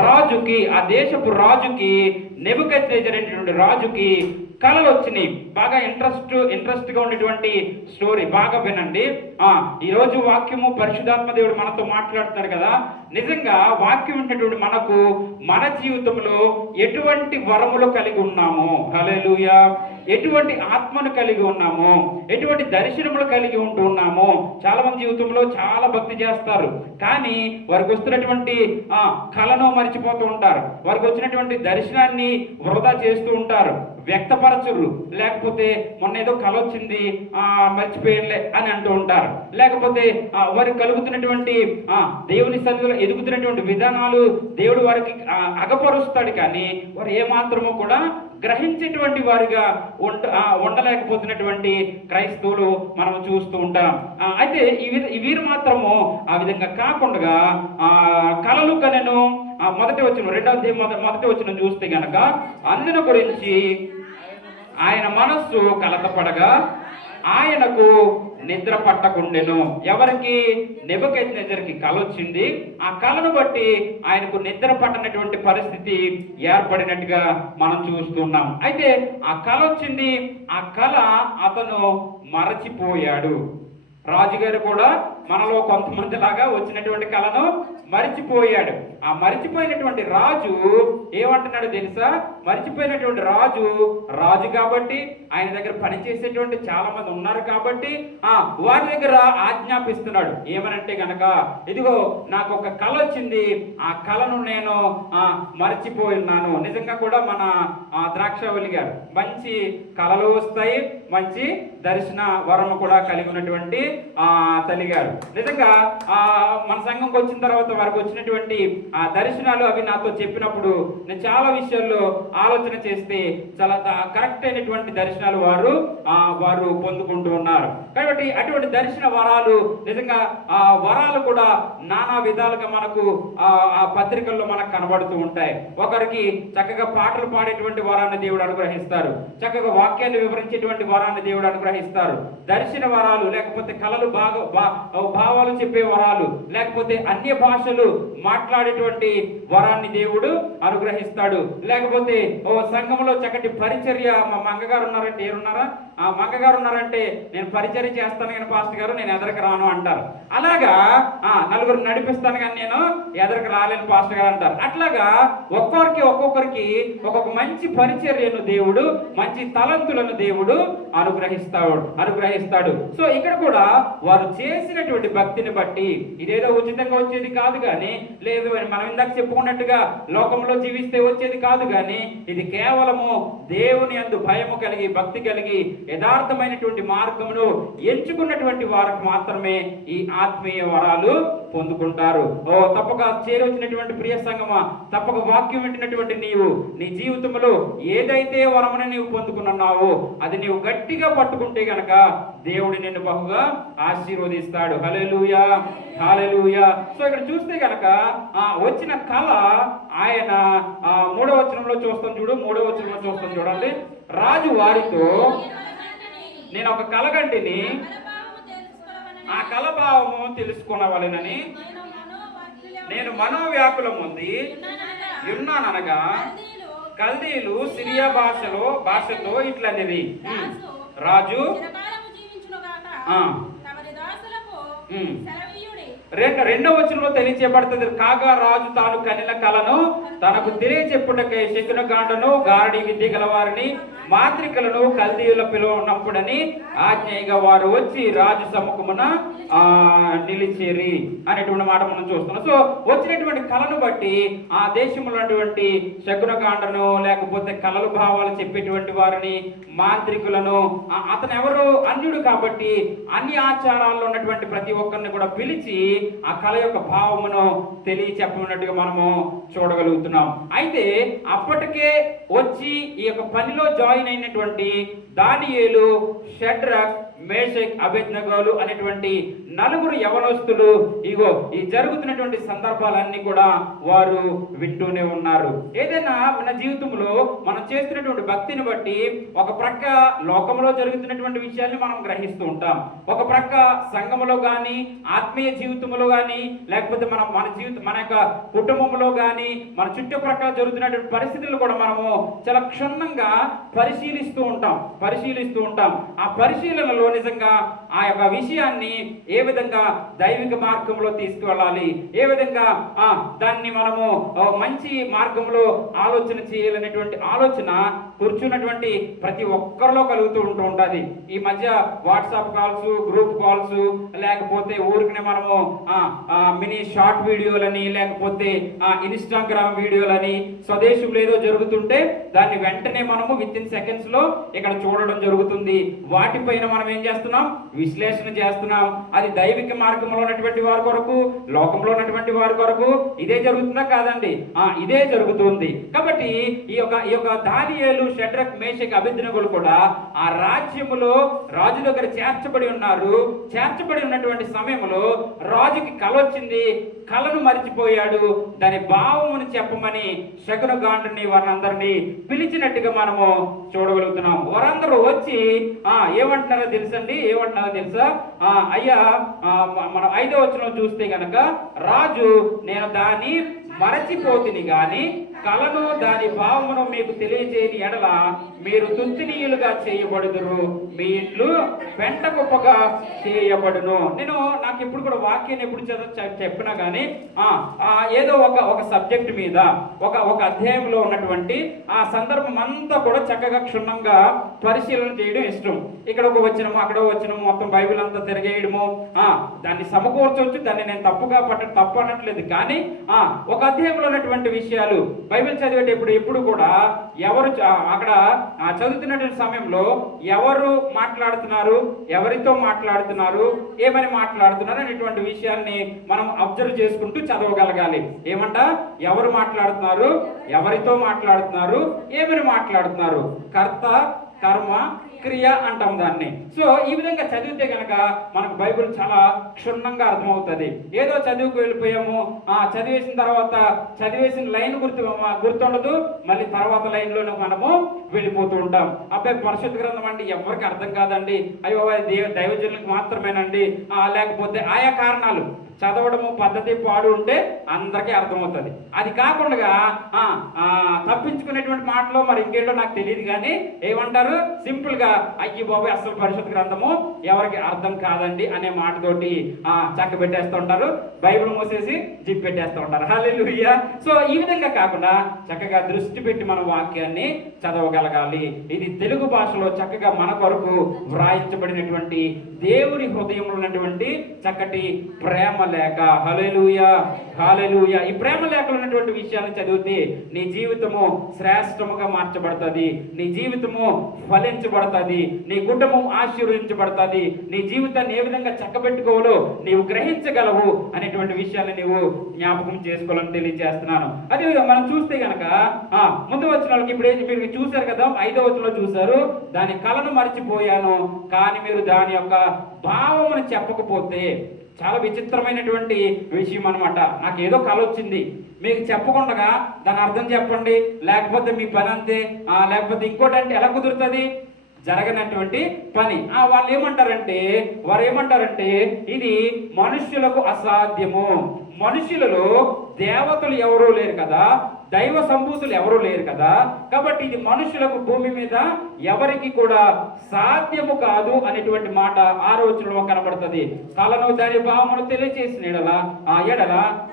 రాజుకి, ఆ దేశపు రాజుకి, నెబుకద్నెజరు అనేటువంటి రాజుకి కళలు వచ్చినాయి. బాగా ఇంట్రెస్ట్ గా ఉండేటువంటి స్టోరీ, బాగా వినండి. ఈరోజు వాక్యము పరిశుద్ధాత్మ దేవుడు మనతో మాట్లాడుతున్నారు కదా. నిజంగా వాక్యం ఉన్నటువంటి మనకు మన జీవితంలో ఎటువంటి వరములు కలిగి ఉన్నాము, హల్లెలూయా, ఎటువంటి ఆత్మను కలిగి ఉన్నాము, ఎటువంటి దర్శనములు కలిగి ఉంటూ ఉన్నాము. చాలా మంది జీవితంలో చాలా భక్తి చేస్తారు, కానీ వారికి వస్తున్నటువంటి కళను మర్చిపోతూ ఉంటారు. వారికి వచ్చినటువంటి దర్శనాన్ని వృధా చేస్తూ ఉంటారు, వ్యక్తపరచరు. లేకపోతే మొన్న ఏదో కళ వచ్చింది మర్చిపోయేలే అని అంటూ ఉంటారు. లేకపోతే వారికి కలుగుతున్నటువంటి దేవుని సన్నిధిలో ఎదుగుతున్నటువంటి విధానాలు దేవుడు వారికి అగపరుస్తాడు, కానీ వారు ఏమాత్రము కూడా గ్రహించేటువంటి వారిగా ఉండలేకపోతున్నటువంటి క్రైస్తవులు మనం చూస్తూ ఉంటాం. అయితే వీరు మాత్రము ఆ విధంగా కాకుండా కలలు కనెను. మొదటి వచనం, రెండవ అధ్యాయం మొదటి వచనం చూస్తే గనక, అందుని గురించి ఆయన మనస్సు కలతపడగా ఆయనకు నిద్ర పట్టకుండెను. ఎవరికి? నెబుకద్నెజరుకి కళ వచ్చింది. ఆ కళను బట్టి ఆయనకు నిద్ర పట్టనటువంటి పరిస్థితి ఏర్పడినట్టుగా మనం చూస్తున్నాం. అయితే ఆ కళ వచ్చింది, ఆ కళ అతను మరచిపోయాడు. రాజుగారు కూడా మనలో కొంతమంది లాగా వచ్చినటువంటి కళను మరిచిపోయాడు. ఆ మరిచిపోయినటువంటి రాజు ఏమంటున్నాడు తెలుసా? మరిచిపోయినటువంటి రాజు కాబట్టి, ఆయన దగ్గర పనిచేసేటువంటి చాలా మంది ఉన్నారు కాబట్టి వారి దగ్గర ఆజ్ఞాపిస్తున్నాడు. ఏమనంటే గనక, ఇదిగో నాకు ఒక కళ వచ్చింది, ఆ కళను నేను మర్చిపోయి ఉన్నాను. నిజంగా కూడా మన ద్రాక్షావళి గారు మంచి కళలు వస్తాయి, మంచి దర్శన వరము కూడా కలిగి ఉన్నటువంటి తల్లి గారు. నిజంగా మన సంఘంకి వచ్చిన తర్వాత వారికి వచ్చినటువంటి ఆ దర్శనాలు అవి నాతో చెప్పినప్పుడు నేను చాలా విషయాల్లో ఆలోచన చేస్తే చాలా కరెక్ట్ అయినటువంటి దర్శనాలు వారు పొందుకుంటూ ఉన్నారు. కాబట్టి అటువంటి దర్శన వరాలు, నిజంగా ఆ వరాలు కూడా నానా విధాలుగా మనకు ఆ పత్రికల్లో మనకు కనబడుతూ ఉంటాయి. ఒకరికి చక్కగా పాటలు పాడేటువంటి వరాన్ని దేవుడు అనుగ్రహిస్తారు, చక్కగా వాక్యాన్ని వివరించేటువంటి వరాన్ని దేవుడు అనుగ్రహిస్తారు. దర్శన వరాలు లేకపోతే కళలు భావాలు చెప్పే వరాలు, లేకపోతే అన్య భాషలు మాట్లాడేటువంటి వరాన్ని దేవుడు అనుగ్రహిస్తాడు. లేకపోతే సంఘంలో చక్కటి పరిచర్య, మా మంగగారు ఉన్నారంటే ఏరున్నారా, ఆ మంగగారు ఉన్నారంటే నేను పరిచర్య చేస్తాను కానీ పాస్టర్ గారు నేను ఎదరికి రాను అంటారు. అలాగా నలుగురు నడిపిస్తాను కానీ నేను ఎదరికి రాలేను పాస్టర్ గారు అంటారు. అట్లాగా ఒక్కొక్కరికి ఒక్కొక్క మంచి పరిచర్యను దేవుడు, మంచి తలంతులను దేవుడు అనుగ్రహిస్తాడు. సో ఇక్కడ కూడా వారు చేసినటువంటి భక్తిని బట్టి, ఇదేదో ఉచితంగా వచ్చేది కాదు కానీ, లేదు మనం ఇందాక చెప్పుకున్నట్టుగా లోకంలో జీవిస్తే వచ్చేది కాదు కానీ, ఇది కేవలము దేవుని యందు భయము కలిగి, భక్తి కలిగి, యథార్థమైనటువంటి మార్గమును ఎంచుకున్నటువంటి వారికి మాత్రమే ఈ ఆత్మీయ వరాలు పొందుకుంటారు. తప్పక చేరొచ్చినటువంటి ప్రియ సంగమా, తప్పక వాక్యం వింటున్నటువంటి నీవు నీ జీవితంలో ఏదైతే వరమును నీవు పొందుకున్నావో అది నీవు గట్టిగా పట్టుకుంటే గనక దేవుడు నిన్ను బహుగా ఆశీర్వదిస్తాడు. హల్లెలూయా, హల్లెలూయా. సో ఇక్కడ చూస్తే గనక వచ్చిన కళ ఆయన 3వ వచనంలో చూస్తాం చూడండి. రాజు వారితో, నేను ఒక కలగంటిని, ఆ కలభావము తెలుసుకొనవలెనని నేను మనోవ్యాకులం ఉంది ఉన్నాననగా, కల్దీలు సిరియా భాషతో ఇట్లనేది, రాజు రెండవ వచనంలో తెలియచేయబడుతుంది. కాగా రాజు తాను కనిన కలను తనకు తెలియచెప్పుటకై శకునగాండను, గారడి విద్య గలవారిని, మాంత్రికులను కల్దీయుల పిలువనప్పుడని ఆజ్ఞగా వారు వచ్చి రాజు సముఖమున నిలిచేరి అనేటువంటి మాట మనం చూస్తున్నాం. సో వచ్చినటువంటి కళను బట్టి ఆ దేశంలో ఉన్నటువంటి శకునగాండను, లేకపోతే కళలు భావాలు చెప్పేటువంటి వారిని, మాంత్రికులను, అతను ఎవరు అన్యుడు కాబట్టి అన్ని ఆచారాల్లో ఉన్నటువంటి ప్రతి ఒక్కరిని కూడా పిలిచి ఆ కళ యొక్క భావమును తెలియచెప్పమన్నట్టుగా మనము చూడగలుగుతున్నాం. అయితే అప్పటికే వచ్చి ఈ యొక్క పనిలో జాయిన్ అయినటువంటి దానియేలు, షడ్రక్, మేషక్, అబేద్నెగోలు అనేటువంటి నలుగురు యవనస్తులు ఇగో ఈ జరుగుతున్నటువంటి సందర్భాలన్నీ కూడా వారు వింటూనే ఉన్నారు. ఏదైనా మన జీవితంలో మనం చేస్తున్నటువంటి భక్తిని బట్టి ఒక ప్రక్క లోకంలో జరుగుతున్నటువంటి విషయాన్ని మనం గ్రహిస్తూ ఉంటాం, ఒక ప్రక్క సంఘములో కానీ, ఆత్మీయ జీవితంలో కానీ, లేకపోతే మన యొక్క కుటుంబంలో కానీ, మన చుట్టుప్రక్కల జరుగుతున్నటువంటి పరిస్థితులు కూడా మనము చాలా క్షుణ్ణంగా పరిశీలిస్తూ ఉంటాం. ఆ పరిశీలనలో నిజంగా ఆ యొక్క విషయాన్ని ఏ విధంగా దైవిక మార్గంలో తీసుకువెళ్ళాలి, ఏ విధంగా దాన్ని మనము మంచి మార్గంలో ఆలోచన చేయాలనేటువంటి ఆలోచన కూర్చున్నటువంటి ప్రతి ఒక్కరిలో కలుగుతూ ఉంటుంది. ఈ మధ్య వాట్సాప్ కాల్స్, గ్రూప్ కాల్స్, లేకపోతే ఊరికి మనము మినీ షార్ట్ వీడియోలని, లేకపోతే ఇన్స్టాగ్రామ్ వీడియోలని, స్వదేశంలో ఏదో జరుగుతుంటే దాన్ని వెంటనే మనము విత్ ఇన్ సెకండ్స్ లో ఇక్కడ చూడడం జరుగుతుంది. వాటిపైన మనం ఏం చేస్తున్నాం, విశ్లేషణ చేస్తున్నాం. అది దైవిక మార్గంలో ఉన్నటువంటి వారి కొరకు, లోకంలో ఉన్నటువంటి వారి కొరకు ఇదే జరుగుతుందా కాదండి? ఇదే జరుగుతుంది. కాబట్టి ఈ యొక్క దానియేలు, షడ్రక్, మేషక్, అబేద్నెగోలు కూడా ఆ రాజ్యములో రాజు దగ్గర చేర్చబడి ఉన్నారు. చేర్చబడి ఉన్నటువంటి సమయంలో రాజుకి కల వచ్చింది, కలను మరిచిపోయాడు. దాని భావమును చెప్పమని శకునగాండుని వారందరినీ పిలిచినట్టుగా మనము చూడగలుగుతున్నాం. వారందరూ వచ్చి ఏమంటున్నారో తెలుసా? అయ్యా, మన 5వ వచనం చూస్తే గనక, రాజు నేను దాన్ని మరచిపోతిని గాని కలను దాని భావమును మీకు తెలియజేయని ఎడల మీరు తుత్తినీయులుగా చేయబడుదురు, మీ ఇండ్లు పెంట కుప్పగా చేయబడును. నాకు ఎప్పుడు కూడా వాక్యాన్ని ఎప్పుడు చెప్పినా కానీ ఏదో ఒక సబ్జెక్ట్ మీద ఒక అధ్యాయంలో ఉన్నటువంటి ఆ సందర్భం అంతా కూడా చక్కగా క్షుణ్ణంగా పరిశీలన చేయడం ఇష్టం. ఇక్కడ ఒక వచనము, అక్కడ వచనము, మొత్తం బైబిల్ అంతా తిరగేయడము, దాన్ని సమకూర్చవచ్చు. దాన్ని నేను తప్పు అనట్లేదు. కానీ ఒక అధ్యాయంలో ఉన్నటువంటి విషయాలు బైబిల్ చదివేటప్పుడు ఎప్పుడు కూడా ఎవరు అక్కడ చదువుతున్నటువంటి సమయంలో ఎవరు మాట్లాడుతున్నారు, ఎవరితో మాట్లాడుతున్నారు, ఏమని మాట్లాడుతున్నారు అనేటువంటి విషయాన్ని మనం అబ్జర్వ్ చేసుకుంటూ చదవగలగాలి. ఎవరు మాట్లాడుతున్నారు, ఎవరితో మాట్లాడుతున్నారు, ఏమని మాట్లాడుతున్నారు, కర్త కర్మ, క్రియ అంటాం దాన్ని. సో ఈ విధంగా చదివితే కనుక మనకు బైబిల్ చాలా క్షుణ్ణంగా అర్థమవుతుంది. ఏదో చదువుకు వెళ్ళిపోయాము, చదివేసిన తర్వాత చదివేసిన లైన్ గుర్తుండదు, మళ్ళీ తర్వాత లైన్లోనే మనము వెళ్ళిపోతూ ఉంటాం. అబ్బాయి పరిశుద్ధ గ్రంథం అంటే ఎవరికి అర్థం కాదండి, అయ్యో దైవజనులకు మాత్రమేనండి, లేకపోతే ఆయా కారణాలు చదవడము పద్ధతి పాడు ఉంటే అందరికీ అర్థమవుతుంది. అది కాకుండా తప్పించుకునేటువంటి మాటలు మరి ఇంకేంటో నాకు తెలియదు, కానీ ఏమంటారు సింపుల్గా అయ్యి బాబాయ్ అసలు పరిశుద్ధ గ్రంథము ఎవరికి అర్థం కాదండి అనే మాటతోటి చక్క పెట్టేస్తూ ఉంటారు, బైబిల్ మూసేసి జిప్ పెట్టేస్తూ ఉంటారు. హల్లెలూయా. సో ఈ విధంగా కాకుండా చక్కగా దృష్టి పెట్టి మన వాక్యాన్ని చదవగలగాలి. ఇది తెలుగు భాషలో చక్కగా మన కొరకు వ్రాయించబడినటువంటి దేవుని హృదయంలో ఉన్నటువంటి చక్కటి ప్రేమ లేఖ. హల్లెలూయా, హల్లెలూయా. ఈ ప్రేమ లేఖలో ఉన్నటువంటి విషయాన్ని చదివితే నీ జీవితము శ్రేష్టముగా మార్చబడుతుంది, నీ జీవితము ఫలించబడుతుంది, నీ కుటుంబం ఆశీర్వదించబడుతుంది, నీ జీవితాన్ని ఏ విధంగా చక్కబెట్టుకోవాలో నీవు గ్రహించగలవు అనేటువంటి విషయాన్ని నీవు జ్ఞాపకం చేసుకోవాలని తెలియజేస్తున్నాను. అదేవిధంగా మనం చూస్తే గనక ముందు వచ్చిన వాళ్ళకి ఇప్పుడు మీరు చూశారు కదా, 5వ వచనంలో చూశారు, దాని కళను మర్చిపోయాను కానీ మీరు దాని యొక్క భావమును చెప్పకపోతే. చాలా విచిత్రమైనటువంటి విషయం అనమాట. నాకు ఏదో కళ వచ్చింది, మీకు చెప్పకుండా దాని అర్థం చెప్పండి, లేకపోతే మీ పని అంతే, లేకపోతే ఇంకోటి అంటే ఎలా కుదురుతుంది? జరగనటువంటి పని. వారు ఏమంటారంటే ఇది మనుష్యులకు అసాధ్యము. మనుషులలో దేవతలు ఎవరూ లేరు కదా, దైవ సంభూతులు ఎవరూ లేరు కదా, కాబట్టి ఇది మనుషులకు భూమి మీద ఎవరికి కూడా సాధ్యము కాదు అనేటువంటి మాట 6వ వచనంలో కనబడుతుంది. కళను దాని భావమును తెలియచేసిన ఎడల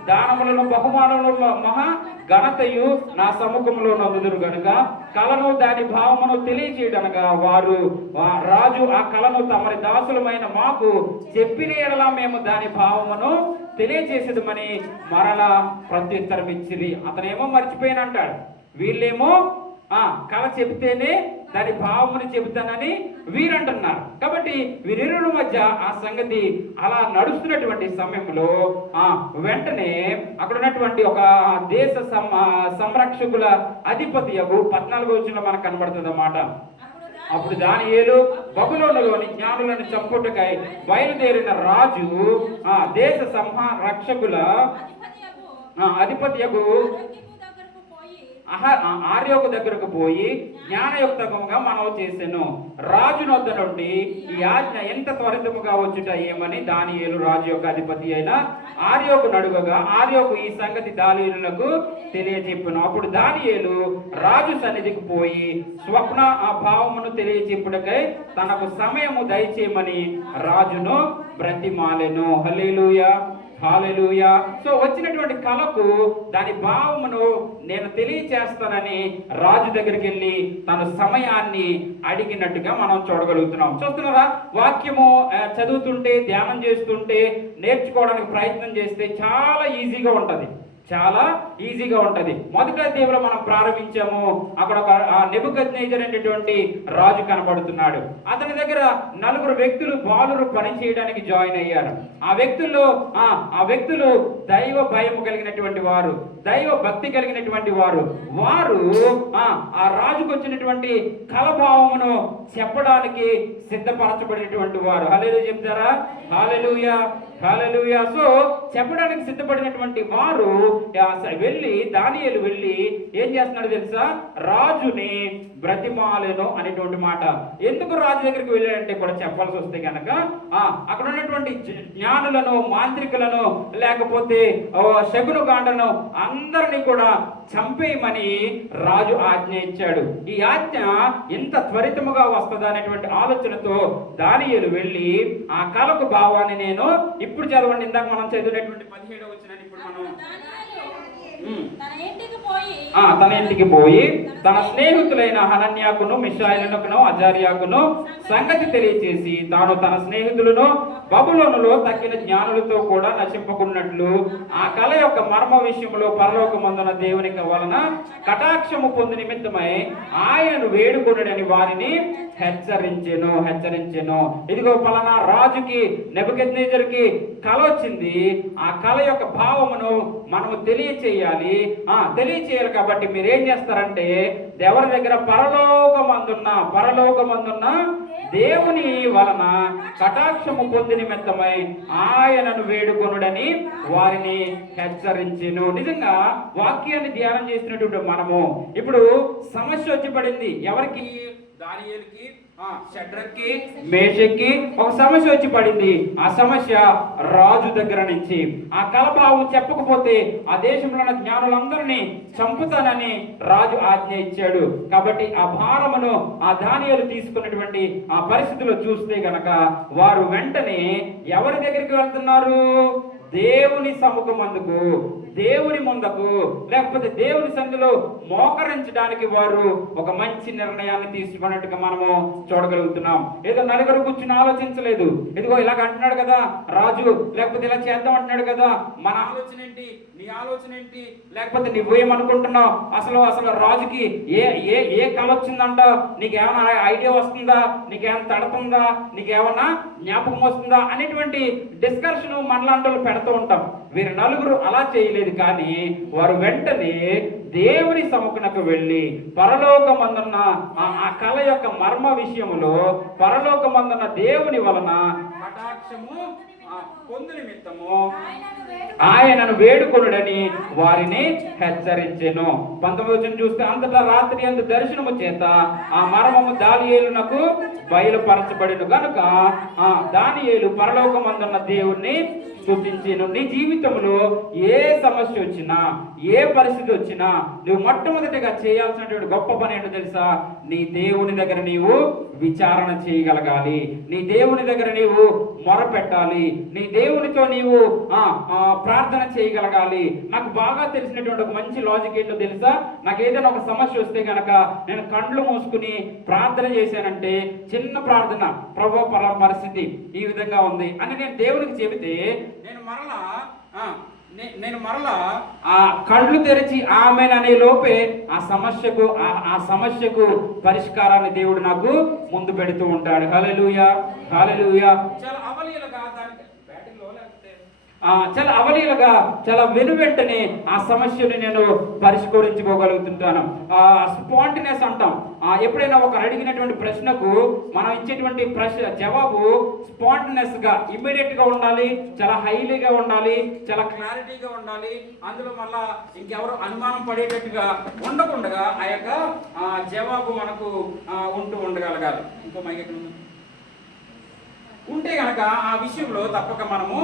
దానములను బహుమానములను మహా ఘనతయు నా సముఖంలో నదుదురు గనుక కళను దాని భావమును తెలియచేయడనగా వారు రాజు ఆ కళను తమరి దాసులమైన మాకు చెప్పిన ఎడల మేము దాని భావమును తెలియచేసేదమని మరలా ప్రత్యుత్తరం ఇచ్చిరి. అతనేమో మర్చిపోయానంటాడు, వీళ్ళేమో కళ చెబితేనే దాని భావముని చెబుతానని వీరంటున్నారు. కాబట్టి వీరిరుల మధ్య ఆ సంగతి అలా నడుస్తున్నటువంటి సమయంలో వెంటనే అక్కడ ఉన్నటువంటి ఒక దేశ సంరక్షకుల అధిపతి 14వ వచనంలో మనకు కనబడుతుంది అన్నమాట. అప్పుడు దానియేలు బబులోనులోని జ్ఞానులను చంపుటకై బయలుదేరిన రాజు దేశ సంరక్షకుల అధిపతియగు ఆర్యోకు దగ్గరకు పోయి జ్ఞానయుక్తంగా మనవి చేసెను. రాజు నొద్ద నుండి ఈ ఆజ్ఞ ఎంత త్వరితముగా వచ్చుట ఏమని దానియేలు రాజు యొక్క అధిపతి అయిన ఆర్యోకు నడుగగా ఆర్యోకు ఈ సంగతి దానియేలునకు తెలియచెప్పును. అప్పుడు దానియేలు రాజు సన్నిధికి పోయి స్వప్న ఆ భావమును తెలియచెప్పుటకై తనకు సమయము దయచేయమని రాజును బ్రతిమాలెను. హల్లెలూయా, హల్లెలూయా. సో వచ్చినటువంటి కళకు దాని భావమును నేను తెలియచేస్తానని రాజు దగ్గరికి వెళ్ళి తన సమయాన్ని అడిగినట్టుగా మనం చూడగలుగుతున్నాం. చూస్తున్నారా, వాక్యము చదువుతుంటే ధ్యానం చేస్తుంటే నేర్చుకోవడానికి ప్రయత్నం చేస్తే చాలా ఈజీగా ఉంటుంది, చాలా ఈజీగా ఉంటది. మొదటి అధ్యాయంలో మనం ప్రారంభించాము, అక్కడ ఒక నెబుకద్నెజర్ అనేటువంటి రాజు కనబడుతున్నాడు. అతని దగ్గర 4 వ్యక్తులు బాలురు పని చేయడానికి జాయిన్ అయ్యారు. ఆ వ్యక్తులు దైవ భయం కలిగినటువంటి వారు, దైవ భక్తి కలిగినటువంటి వారు. వారు ఆ రాజుకు వచ్చినటువంటి కలభావమును చెప్పడానికి సిద్ధపరచబడినటువంటి వారు. హల్లెలూయా చెప్తారా? హల్లెలూయా, హల్లెలూయా. సో చెప్పడానికి సిద్ధపడినటువంటి వారు దానియేలు వెళ్ళి ఏం చేస్తున్నాడు తెలుసా? రాజుని బ్రతిమాలెను అనేటువంటి మాట. ఎందుకు రాజు దగ్గరికి వెళ్ళాడంటే కూడా చెప్పాల్సి వస్తే కనుక అక్కడ ఉన్నటువంటి జ్ఞానులను, మాంత్రికులను, లేకపోతే శకునగాండను అందరినీ కూడా చంపేయమని రాజు ఆజ్ఞ ఇచ్చాడు. ఈ ఆజ్ఞ ఎంత త్వరితముగా వస్తుందా అనేటువంటి ఆలోచనతో దానియేలు వెళ్ళి ఆ కళకు భావాన్ని నేను ఇప్పుడు చదవండి, ఇందాక మనం చదివినటువంటి 17వ వచనాన్ని ఇప్పుడు మనం తన ఇంటికి పోయి తన స్నేహితులైన హనన్యాకును, మిషాయిలునకును, అజారియాకును సంగతి తెలియచేసి తాను తన స్నేహితులను బబులోనులో తక్కిన జ్ఞానులతో కూడా నశింపకున్నట్లు ఆ కళ యొక్క మర్మ విషయంలో పరలోకమందున దేవునికి వలన కటాక్షము పొందు నిమిత్తమై ఆయనను వేడుకొనుడని వారిని హెచ్చరించెను. ఇదిగో పలానా రాజుకి నెబుకద్నెజరుకి కళ వచ్చింది, ఆ కళ యొక్క భావమును మనము తెలియచేయాలి. తెలియచేసి చేయాలి. కాబట్టి మీరు ఏం చేస్తారంటే ఎవరి దగ్గర పరలోకమందున్న దేవుని వలన కటాక్షము పొంది నిమిత్తమై ఆయనను వేడుకొనుడని వారిని హెచ్చరించెను. నిజంగా వాక్యాన్ని ధ్యానం చేసినటువంటి మనము ఇప్పుడు సమస్య వచ్చి పడింది. ఎవరికి? దానియేలుకి, షడ్రక్కి, మేషక్కి ఒక సమస్య వచ్చి పడింది. ఆ సమస్య రాజు దగ్గర నుంచి. ఆ కలభావం చెప్పకపోతే ఆ దేశంలో ఉన్న జ్ఞానులందరినీ చంపుతానని రాజు ఆజ్ఞ ఇచ్చాడు. కాబట్టి ఆ భారమును ఆ దానియేలు తీసుకున్నటువంటి ఆ పరిస్థితిలో చూస్తే గనక వారు వెంటనే ఎవరి దగ్గరికి వెళ్తున్నారు? దేవుని సముఖమందుకు, దేవుని ముందుకు, లేకపోతే దేవుని సంధిలో మోకరించడానికి వారు ఒక మంచి నిర్ణయాన్ని తీసుకున్నట్టుగా మనము చూడగలుగుతున్నాం. ఏదో నలుగురు కూర్చుని ఆలోచించలేదు. ఇదిగో ఇలాగ అంటున్నాడు కదా రాజు, లేకపోతే ఇలా చేద్దాం అంటున్నాడు కదా, మన ఆలోచన ఏంటి, నీ ఆలోచన ఏంటి, లేకపోతే నువ్వేమనుకుంటున్నావు, అసలు రాజుకి ఏ కళ వచ్చిందంట, నీకేమైనా ఐడియా వస్తుందా, నీకేమైనా తడుతుందా, నీకేమైనా జ్ఞాపకం వస్తుందా అనేటువంటి డిస్కషన్ మనలాంటి పెడుతూ ఉంటాం. వీరు నలుగురు అలా చేయలేదు. కానీ వారు వెంటనే దేవుని సముఖనకు వెళ్ళి పరలోకమందున్న ఆ కళ యొక్క మర్మ విషయంలో పరలోకమందున్న దేవుని వలన కటాక్షము పొందు నిమిత్తము ఆయనను వేడుకొనుడని వారిని హెచ్చరించెను. 19 చూస్తే అంతటా రాత్రి అందు దర్శనము చేత ఆ మర్మము దానియేలునకు బయలుపరచబడిను గనుక దానియేలు పరలోకమందున్న దేవుణ్ణి స్తుతించెను. నీ జీవితంలో ఏ సమస్య వచ్చినా, ఏ పరిస్థితి వచ్చినా నువ్వు మొట్టమొదటిగా చేయాల్సినటువంటి గొప్ప పని ఏంటో తెలుసా? నీ దేవుని దగ్గర నీవు విచారణ చేయగలగాలి. నీ దేవుని దగ్గర నీవు మొరపెట్టాలి. నీ దేవునితో నీవు ప్రార్థన చేయగలగాలి. నాకు బాగా తెలిసినటువంటి ఒక మంచి లాజిక్ ఏంటో తెలుసా? నాకు ఏదైనా ఒక సమస్య వస్తే గనక నేను కండ్లు మూసుకుని ప్రార్థన చేశానంటే, చిన్న ప్రార్థన, ప్రభు పలానా పరిస్థితి ఈ విధంగా ఉంది అని నేను దేవునికి చెబితే నేను మరలా ఆ కళ్ళు తెరిచి ఆమె అనే లోపే ఆ సమస్యకు పరిష్కారాన్ని దేవుడు నాకు ముందు పెడుతూ ఉంటాడు. హల్లెలూయా, హల్లెలూయా. చాలా అవలీలగా చాలా వెనువెంటనే ఆ సమస్యని నేను పరిష్కరించుకోగలుగుతుంటాను. స్పాంటినెస్ అంటాం. ఎప్పుడైనా ఒకరు అడిగినటువంటి ప్రశ్నకు మనం ఇచ్చేటువంటి జవాబు స్పాంటినెస్ గా, ఇమ్మీడియట్ గా ఉండాలి, చాలా హైలీగా ఉండాలి, చాలా క్లారిటీగా ఉండాలి. అందులో మళ్ళా ఇంకెవరు అనుమానం పడేటట్టుగా ఉండకుండా ఆ యొక్క జవాబు మనకు ఉంటూ ఉండగలగాలి. ఇంకో మైక్ ఉంటే గనక ఆ విషయంలో తప్పక మనము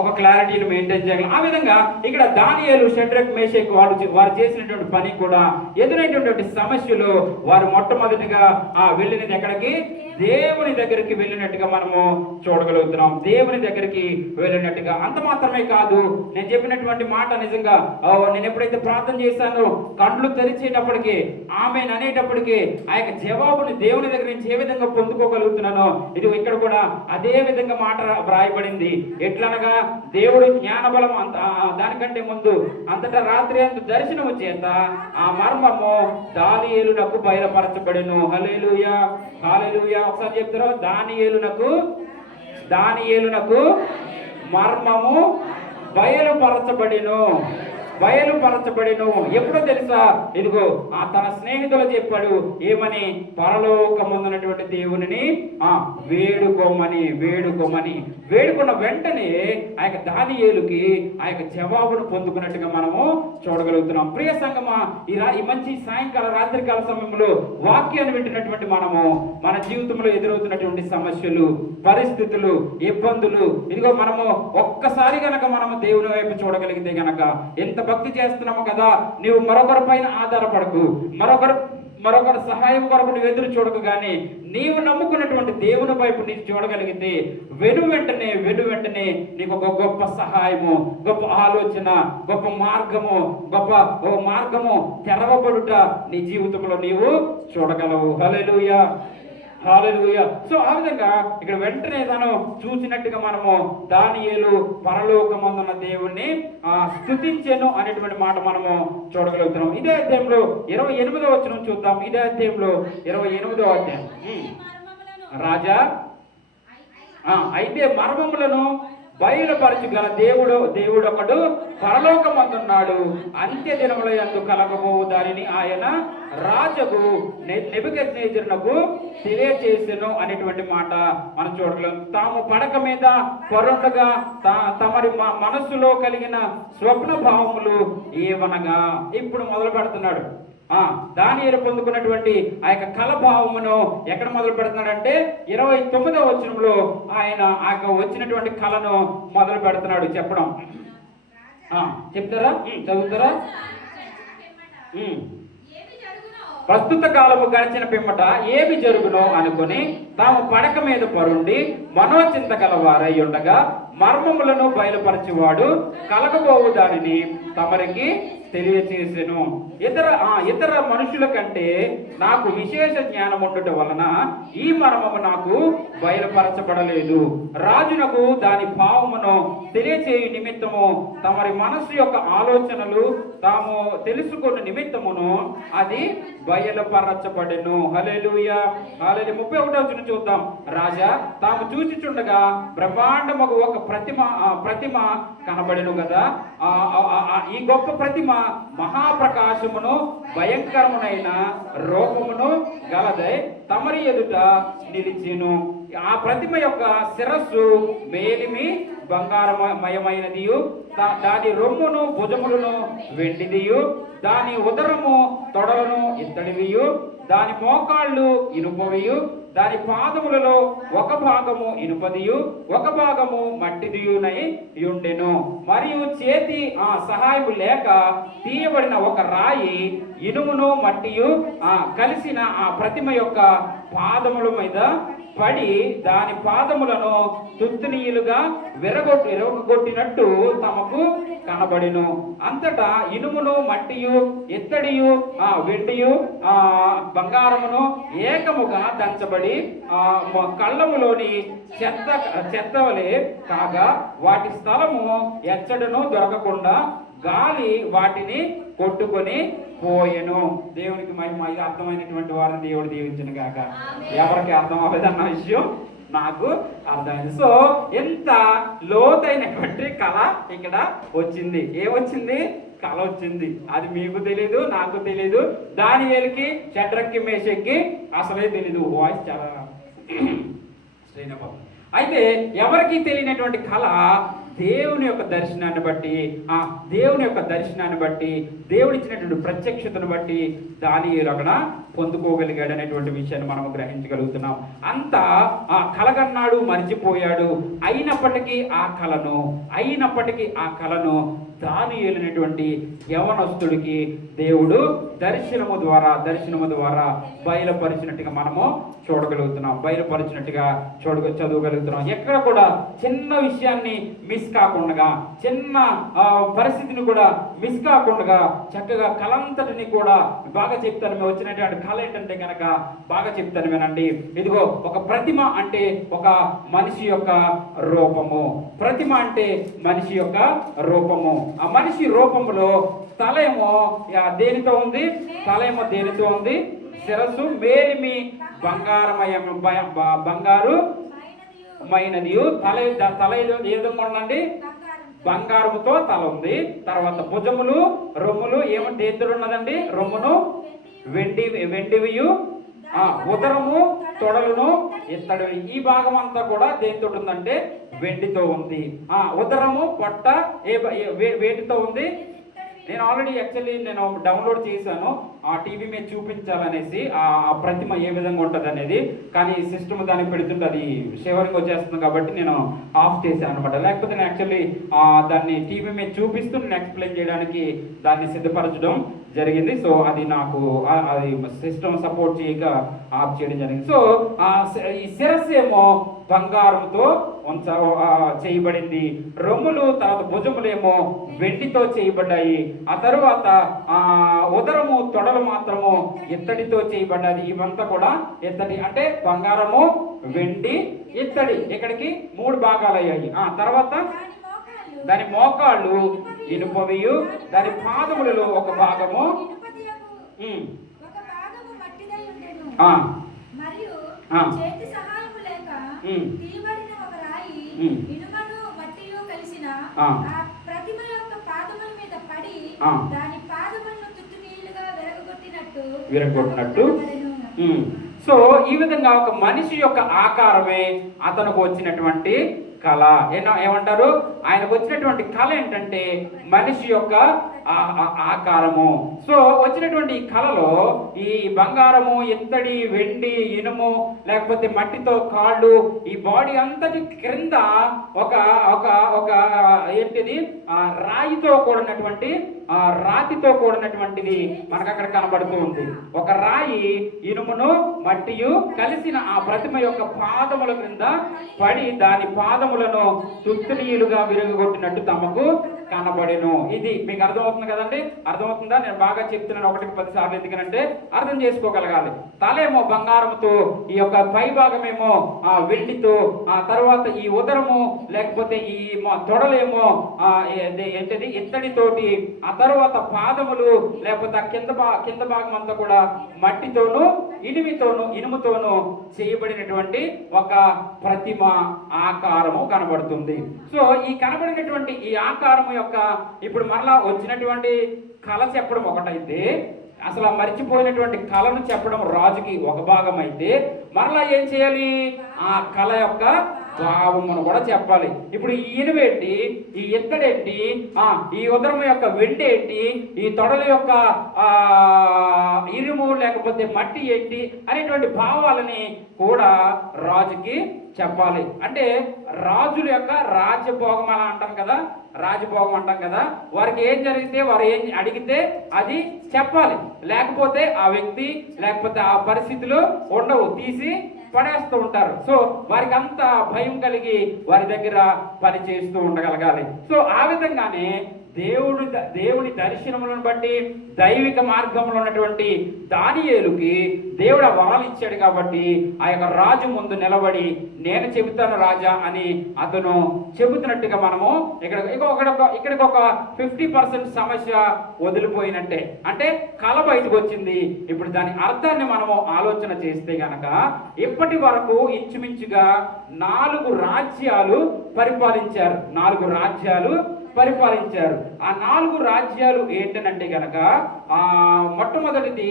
ఒక క్లారిటీని మెయింటైన్ చేయాలి. ఆ విధంగా ఇక్కడ దానియేలు, షడ్రక్, మేషక్ వారు చేసినటువంటి పని కూడా ఎదురైనటువంటి సమస్యలు వారు మొట్టమొదటిగా వెళ్ళినది ఎక్కడికి? దేవుని దగ్గరికి వెళ్ళినట్టుగా మనము చూడగలుగుతున్నాం. దేవుని దగ్గరికి వెళ్ళినట్టుగా. అంత మాత్రమే కాదు, నేను చెప్పినటువంటి మాట నిజంగా నేను ఎప్పుడైతే ప్రార్థన చేశానో కండ్లు తెరిచేటప్పటికి, ఆమె అనేటప్పటికీ ఆ యొక్క జవాబుని దేవుని దగ్గర నుంచి ఏ విధంగా పొందుకోగలుగుతున్నానో, ఇది ఇక్కడ కూడా అదే విధంగా మాట వ్రాయబడింది. ఎట్లనగా దేవుడు జ్ఞానబలం దానికంటే ముందు అంతటా రాత్రి అందు దర్శనము చేత ఆ మర్మము దానియేలునకు బయలుపరచబడెను. హల్లెలూయా, హల్లెలూయా. ఒకసారి చెప్తారు, దానియేలునకు మర్మము బయలుపరచబడెను. ఎప్పుడో తెలుసా? ఇదిగో తన స్నేహితులు చెప్పాడు ఏమని? పరలోకమందున్నటువంటి దేవుని వేడుకోమని. వేడుకున్న వెంటనే ఆ యొక్క దానియేలుకి ఆ యొక్క జవాబును పొందుకున్నట్టుగా మనము చూడగలుగుతున్నాం. ప్రియ సంగమా, ఈ మంచి సాయంకాల రాత్రికాల సమయంలో వాక్యాన్ని వింటున్నటువంటి మనము మన జీవితంలో ఎదురవుతున్నటువంటి సమస్యలు, పరిస్థితులు, ఇబ్బందులు, ఇదిగో మనము ఒక్కసారి గనక మనము దేవుని వైపు చూడగలిగితే గనక, ఎంత భక్తి చేస్తున్నాము కదా, నీవు మరొకరి పైన ఆధారపడకు, మరొకరి సహాయం కొరకు నువ్వు ఎదురు చూడకు, కానీ నీవు నమ్ముకున్నటువంటి దేవుని వైపు నీకు చూడగలిగితే వెను వెంటనే నీకు ఒక గొప్ప సహాయము, గొప్ప ఆలోచన, గొప్ప మార్గము తెరవబడుట నీ జీవితంలో నీవు చూడగలవు. హల్లెలూయా, హల్లెలూయా. సో ఆ విధంగా ఇక్కడ వెంటనే తను చూసినట్టుగా మనము దానియేలు పరలోకమందున్న దేవుణ్ణి స్తుతించెను అనేటువంటి మాట మనము చూడగలుగుతున్నాం. ఇదే అధ్యాయంలో 28వ వచనం చూద్దాం. ఇదే అధ్యాయంలో 28వ అధ్యాయం. రాజా అయితే మర్మములను బయలుపరచుగల దేవుడొకడు పరలోకమందున్నాడు. అంత్య దినముల యందు కలగబోవు దానిని ఆయన రాజుకు నెబుకద్నెజరునకు తెలియచేసెను అనేటువంటి మాట మనం చూడగలం. తాము పడక మీద పరుండగా తమరి మనస్సులో కలిగిన స్వప్న భావములు ఏమనగా ఇప్పుడు మొదలు పెడుతున్నాడు. దానియేలు పొందుకున్నటువంటి ఆ యొక్క కలభావమును ఎక్కడ మొదలు పెడుతున్నాడంటే 29వ వచనంలో ఆయన ఆ వచ్చినటువంటి కళను మొదలు పెడుతున్నాడు చెప్పడం. చెప్తారా, చదువుతారా? ప్రస్తుత కాలము గడిచిన పిమ్మట ఏమి జరుగునో అనుకుని తాము పడక మీద పరుండి మనోచింత గలవారై ఉండగా మర్మములను బయలుపరచువాడు కలగబోవు దానిని తమరికి తెలియచేసెను. ఇతర మనుషుల కంటే నాకు విశేష జ్ఞానం ఉండటం వలన ఈ మర్మము నాకు బయలుపరచబడలేదు. రాజునకు దాని భావమును తెలియచేయు నిమిత్తము తమరి మనస్సు యొక్క ఆలోచనలు తాము తెలుసుకున్న నిమిత్తమును అది బయలుపరచబడెను. హల్లెలూయా, హల్లెలూయా. 31వ వచనం చూద్దాం. రాజా తాము చూచుచుండగా బ్రహ్మాండమగు ఒక ప్రతిమ కనబడెను కదా. ఈ గొప్ప ప్రతిమ మహాప్రకాశమును భయంకరమునైన రూపమును గలదై తమరి ఎదుట నిలిచెను. ఆ ప్రతిమ యొక్క శిరస్సు మేలిమి బంగారమయమైనదియు, దాని రొమ్మును భుజములను వెండిదియు, దాని ఉదరము తొడలను ఇత్తడివియు, దాని మోకాళ్ళు ఇనుపవియు, దాని పాదములలో ఒక భాగము ఇనుపదియు ఒక భాగము మట్టిదియునై ఉండెను. మరియు చేతి సహాయము లేక తీయబడిన ఒక రాయి ఇనుమును మట్టియు కలిసిన ఆ ప్రతిమ యొక్క పాదముల మీద పడి దాని పాదములను తుత్తునీయులుగా విరగొట్టినట్టు తమకు కనబడిను. అంతటా ఇనుమును మట్టియు ఇత్తడియు వెండియు బంగారమును ఏకముగా దంచబడి కళ్ళములోని చెత్తవలే కాగా వాటి స్థలము ఎచ్చడను దొరకకుండా గాలి వాటిని కొట్టుకొని పోయెను. దేవునికి మహిమ. ఇది అర్థమైనటువంటి వారిని దేవుడు దీవించను గాక. ఎవరికి అర్థం అవ్వదన్న విషయం నాకు అర్థమైంది. సో ఎంత లోతైనటువంటి కళ ఇక్కడ వచ్చింది. ఏమొచ్చింది? కళ వచ్చింది. అది మీకు తెలీదు, నాకు తెలీదు, దానియేలుకి షడ్రక్కి మేషక్కి అసలే తెలీదు. వాయిస్ చాలా అయితే ఎవరికి తెలియనటువంటి కళ దేవుని యొక్క దర్శనాన్ని బట్టి దేవుడు ఇచ్చినటువంటి ప్రత్యక్షతను బట్టి దానియేలు అక్కడ పొందుకోగలిగాడు అనేటువంటి విషయాన్ని మనం గ్రహించగలుగుతున్నాం. అంతా ఆ కలగన్నాడు, మర్చిపోయాడు. అయినప్పటికీ ఆ కళను దానియేలు అనేటువంటి యవనస్తుడికి దేవుడు దర్శనము ద్వారా బయలుపరిచినట్టుగా మనము చదవగలుగుతున్నాం. ఎక్కడ కూడా చిన్న విషయాన్ని మిస్ కాకుండా, చిన్న పరిస్థితిని కూడా మిస్ కాకుండా చక్కగా కలంతటిని కూడా బాగా చెప్తాను. మేము వచ్చినటువంటి కళ ఏంటంటే కనుక బాగా చెప్తాను వినండి. ఇదిగో ఒక ప్రతిమ అంటే ఒక మనిషి యొక్క రూపము. ప్రతిమ అంటే మనిషి యొక్క రూపము. ఆ మనిషి రూపములో తలేమో దేనితో ఉంది? దేనితో ఉంది? శిరస్సు మేలిమి బంగారు మైనదియు. తల ఏ విధంగా ఉండండి? బంగారముతో తల ఉంది. తర్వాత భుజములు, రొమ్ములు ఏమంటే దేంతో ఉన్నదండి? రొమ్మును వెండివియు, ఉదరము తొడలను ఇత్తడివి. ఈ భాగం అంతా కూడా దేనితో ఉందంటే వెండితో ఉంది. ఉదరము పొట్ట వేటితో ఉంది? నేను ఆల్రెడీ నేను డౌన్లోడ్ చేశాను ఆ టీవీ మీద చూపించాలనేసి ఆ ప్రతిమ ఏ విధంగా ఉంటుంది అనేది. కానీ సిస్టమ్ దానికి పెడుతుంటే అది షేవరింగ్ వచ్చేస్తుంది కాబట్టి నేను ఆఫ్ చేశాను అనమాట. లేకపోతే నేను యాక్చువల్లీ దాన్ని టీవీ మీద చూపిస్తూ నేను ఎక్స్ప్లెయిన్ చేయడానికి దాన్ని సిద్ధపరచడం జరిగింది. సో అది నాకు అది సిస్టమ్ సపోర్ట్ చేయక ఆఫ్ చేయడం జరిగింది. సో ఈ శిరస్సు ఏమో బంగారంతో చేయబడింది. రొమ్ములు తర్వాత భుజములేమో వెండితో చేయబడ్డాయి. ఆ తరువాత ఉదరము తొడలు మాత్రము ఇత్తడితో చేయబడ్డది. ఇవంతా కూడా ఇత్తడి అంటే బంగారము, వెండి, ఇత్తడి. ఇక్కడికి 3 భాగాలు అయ్యాయి. తర్వాత దాని మోకాళ్ళు ఇనుపవియు, దాని పాదములలో ఒక భాగము చేతి సహాయము లేక తీయబడిన ఒక రాయి ఇనుమను మట్టియు ఆ ప్రతిమ యొక్క పాదముల మీద పడి దాని పాదములను తుత్తునీలుగా విరగొట్టినట్టు. సో ఈ విధంగా ఒక మనిషి యొక్క ఆకారమే అతనికి వచ్చినటువంటి కళ. ఏమంటారు? ఆయనకు వచ్చినటువంటి కళ ఏంటంటే మనిషి యొక్క ఆకారము. సో వచ్చినటువంటి ఈ కళలో ఈ బంగారము, ఇత్తడి, వెండి, ఇనుము, లేకపోతే మట్టితో కాళ్ళు, ఈ బాడీ అంతటి క్రింద ఒక ఒక ఒక ఏంటిది రాయితో కూడినటువంటి రాతితో కూడినటువంటిది మనకు అక్కడ కనబడుతూ ఉంది. ఒక రాయి, ఇనుమును, మట్టియు కలిసిన ఆ ప్రతిమ యొక్క పాదముల క్రింద పడి దాని పాదములను తుత్తునీయులుగా విరగొట్టినట్టు తమకు కనబడెను. ఇది మీకు అర్థమవుతుంది కదండి? అర్థమవుతుందా? నేను బాగా చెప్తున్నాను 1-10 సార్లు. ఎందుకంటే అర్థం చేసుకోగలగాలి. తలేమో బంగారంతో, ఈ యొక్క పై భాగమేమో వెండితో, ఆ తర్వాత ఈ ఉదరము లేకపోతే ఈ తొడలేమో ఏంటిది ఇత్తడితోటి, ఆ తర్వాత పాదములు లేకపోతే కింద భాగం అంతా కూడా మట్టితోనూ ఇనుముతోనూ చేయబడినటువంటి ఒక ప్రతిమ ఆకారము కనబడుతుంది. సో ఈ కనబడినటువంటి ఈ ఆకారము యొక్క ఇప్పుడు మరలా వచ్చినటువంటి కళ చెప్పడం ఒకటైతే, అసలు మరిచిపోయినటువంటి కళను చెప్పడం రాజుకి ఒక భాగం అయితే, మరలా ఏం చేయాలి? ఆ కళ యొక్క భావమును కూడా చెప్పాలి. ఇప్పుడు ఈ ఇనువేంటి, ఈ ఇత్తడేంటి, ఈ ఉదరం యొక్క వెండి ఏంటి, ఈ తొడల యొక్క ఇనుము లేకపోతే మట్టి ఏంటి అనేటువంటి భావాలని కూడా రాజుకి చెప్పాలి. అంటే రాజుల యొక్క రాజ్యభోగం అలా అంటాం కదా, రాజభోగం అంటాం కదా. వారికి ఏం జరిగితే, వారు ఏం అడిగితే అది చెప్పాలి. లేకపోతే ఆ వ్యక్తి లేకపోతే ఆ పరిస్థితులు ఉండవు, తీసి పడేస్తూ ఉంటారు. సో వారికి అంత భయం కలిగి వారి దగ్గర పని చేస్తూ ఉండగలగాలి. సో ఆ విధంగానే దేవుడి దర్శనములను బట్టి దైవిక మార్గంలో ఉన్నటువంటి దానియేలుకి దేవుడు వరాలు ఇచ్చాడు కాబట్టి ఆ యొక్క రాజు ముందు నిలబడి నేను చెబుతాను రాజా అని అతను చెబుతున్నట్టుగా మనము ఇక్కడికి ఒక 50% సమస్య వదిలిపోయినట్టే. అంటే కళ బయటకు వచ్చింది. ఇప్పుడు దాని అర్థాన్ని మనము ఆలోచన చేస్తే గనక ఇప్పటి వరకు ఇంచుమించుగా 4 రాజ్యాలు పరిపాలించారు. 4 రాజ్యాలు పరిపాలించారు. ఆ 4 రాజ్యాలు ఏంటనంటే గనక మొట్టమొదటిది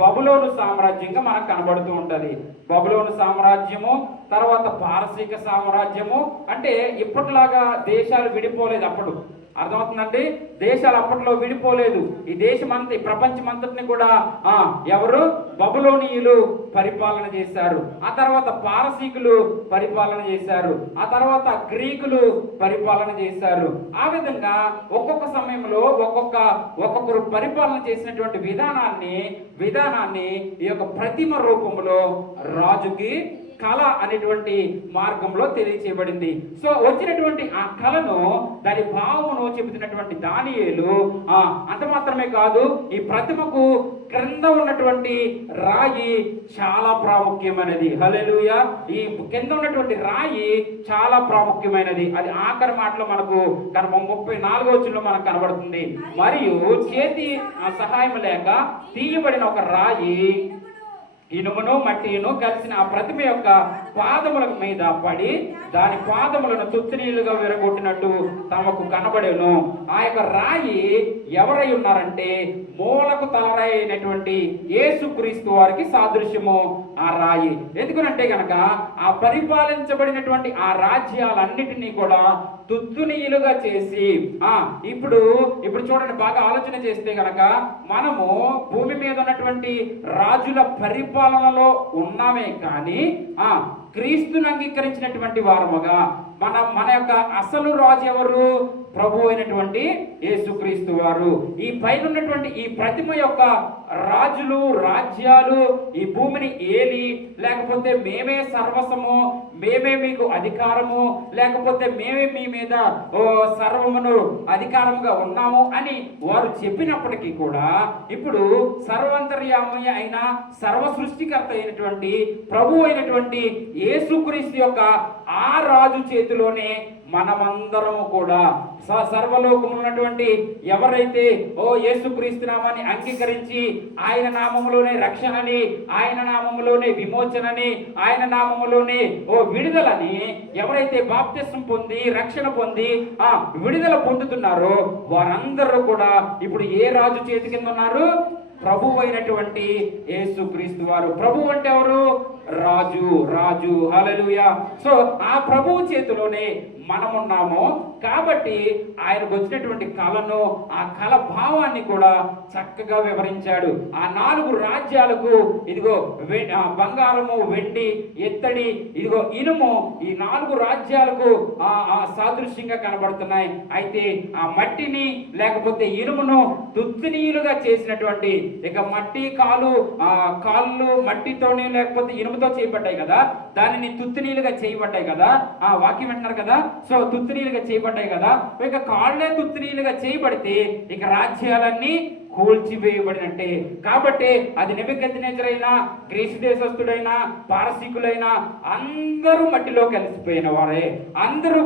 బబులోను సామ్రాజ్యంగా మనకు కనబడుతూ ఉంటది. బబులోను సామ్రాజ్యము, తర్వాత పారసీక సామ్రాజ్యము. అంటే ఇప్పటిలాగా దేశాలు విడిపోలేదు అప్పుడు. అర్థమవుతుందండి? దేశాలు అప్పట్లో విడిపోలేదు. ఈ దేశమంతా, ఈ ప్రపంచమంతటిని కూడా ఎవరు? బబులోనీయులు పరిపాలన చేశారు. ఆ తర్వాత పారసీకులు పరిపాలన చేశారు. ఆ తర్వాత గ్రీకులు పరిపాలన చేశారు. ఆ విధంగా ఒక్కొక్క సమయంలో ఒక్కొక్కరు పరిపాలన చేసినటువంటి విధానాన్ని ఈ యొక్క ప్రతిమ రూపంలో రాజుకి కళ అనేటువంటి మార్గంలో తెలియచేయబడింది. సో వచ్చినటువంటి ఆ కళను, దాని భావమును చెబుతున్నటువంటి దానియేలు అంత మాత్రమే కాదు, ఈ ప్రతిమకు క్రింద ఉన్నటువంటి రాయి చాలా ప్రాముఖ్యమైనది. హల్లెలూయా! ఈ కింద ఉన్నటువంటి రాయి చాలా ప్రాముఖ్యమైనది. అది ఆఖరి మాటలో మనకు 34వ వచనంలో మనకు కనబడుతుంది. మరియు చేతి సహాయం లేక తీయబడిన ఒక రాయి, ఇనుమును మట్టిను కలిసిన ఆ ప్రతిమ యొక్క పాదముల మీద పడి దాని పాదములను తుత్తునీలుగా విరగొట్టినట్టు తమకు కనబడేను. ఆ యొక్క రాయి ఎవరై ఉన్నారంటే మూలకు తలరాయి అయినటువంటి యేసుక్రీస్తు వారికి సాదృశ్యము ఆ రాయి. ఎందుకనంటే గనక ఆ పరిపాలించబడినటువంటి ఆ రాజ్యాలన్నిటినీ కూడా తుత్తునీయులుగా చేసి ఇప్పుడు చూడండి, బాగా ఆలోచన చేస్తే గనక మనము భూమి మీద ఉన్నటువంటి రాజుల పరిపాలనలో ఉన్నామే కానీ క్రీస్తుని అంగీకరించినటువంటి వారముగా మన యొక్క అసలు రాజు ఎవరు? ప్రభు అయినటువంటి యేసుక్రీస్తు వారు. ఈ పైన ఉన్నటువంటి ఈ ప్రతిమ యొక్క రాజులు, రాజ్యాలు ఈ భూమిని ఏలి, లేకపోతే మేమే సర్వస్వము, మేమే మీకు అధికారము, లేకపోతే మేమే మీ మీద సర్వమును అధికారముగా ఉన్నాము అని వారు చెప్పినప్పటికీ కూడా ఇప్పుడు సర్వాంతర్యామి అయిన సర్వ సృష్టికర్త అయినటువంటి ప్రభు అయినటువంటి యేసుక్రీస్తు యొక్క ఆ రాజు చేతిలోనే మనమందరము కూడా సర్వలోకములు ఉన్నటువంటి ఎవరైతే యేసుక్రీస్తు నామాన్ని అంగీకరించి ఆయన నామములోనే రక్షణని, ఆయన నామములోనే విమోచనని, ఆయన నామములోనే విడుదలని ఎవరైతే బాప్తిస్మం పొంది రక్షణ పొంది విడుదల పొందుతున్నారో వారందరూ కూడా ఇప్పుడు ఏ రాజు చేతి కింద ఉన్నారు? ప్రభువు అయినటువంటి యేసుక్రీస్తు వారు. ప్రభువు అంటే ఎవరు? రాజు. రాజు. హల్లెలూయా. సో ఆ ప్రభువు చేతిలోనే మనమున్నాము కాబట్టి ఆయనకు వచ్చినటువంటి కళను, ఆ కళ భావాన్ని కూడా చక్కగా వివరించాడు. ఆ 4 రాజ్యాలకు ఇదిగో బంగారము, వెండి, ఎత్తడి, ఇదిగో ఇనుము, ఈ 4 రాజ్యాలకు సాదృశ్యంగా కనబడుతున్నాయి. అయితే ఆ మట్టిని లేకపోతే ఇనుమును తుత్తినీయులుగా చేసినటువంటి, ఇక మట్టి కాళ్ళు మట్టితోని లేకపోతే ఇనుముతో చేయబడ్డాయి కదా, దానిని తుత్తినీలుగా చేయబడ్డాయి కదా. ఆ వాక్యం వింటున్నారు కదా. సో తుత్తినీలుగా చేయబడ్డాయి కదా. ఇక కాళ్ళే తుత్తినీలుగా చేయబడితే ఇక రాజ్యాలన్నీ కూల్చివేయబడినట్టే. కాబట్టి అది నెబుకద్నెజరైనా, గ్రీసు దేశస్థుడైనా, పారసీకులైనా అందరూ మట్టిలో కలిసిపోయిన వారే. అందరూ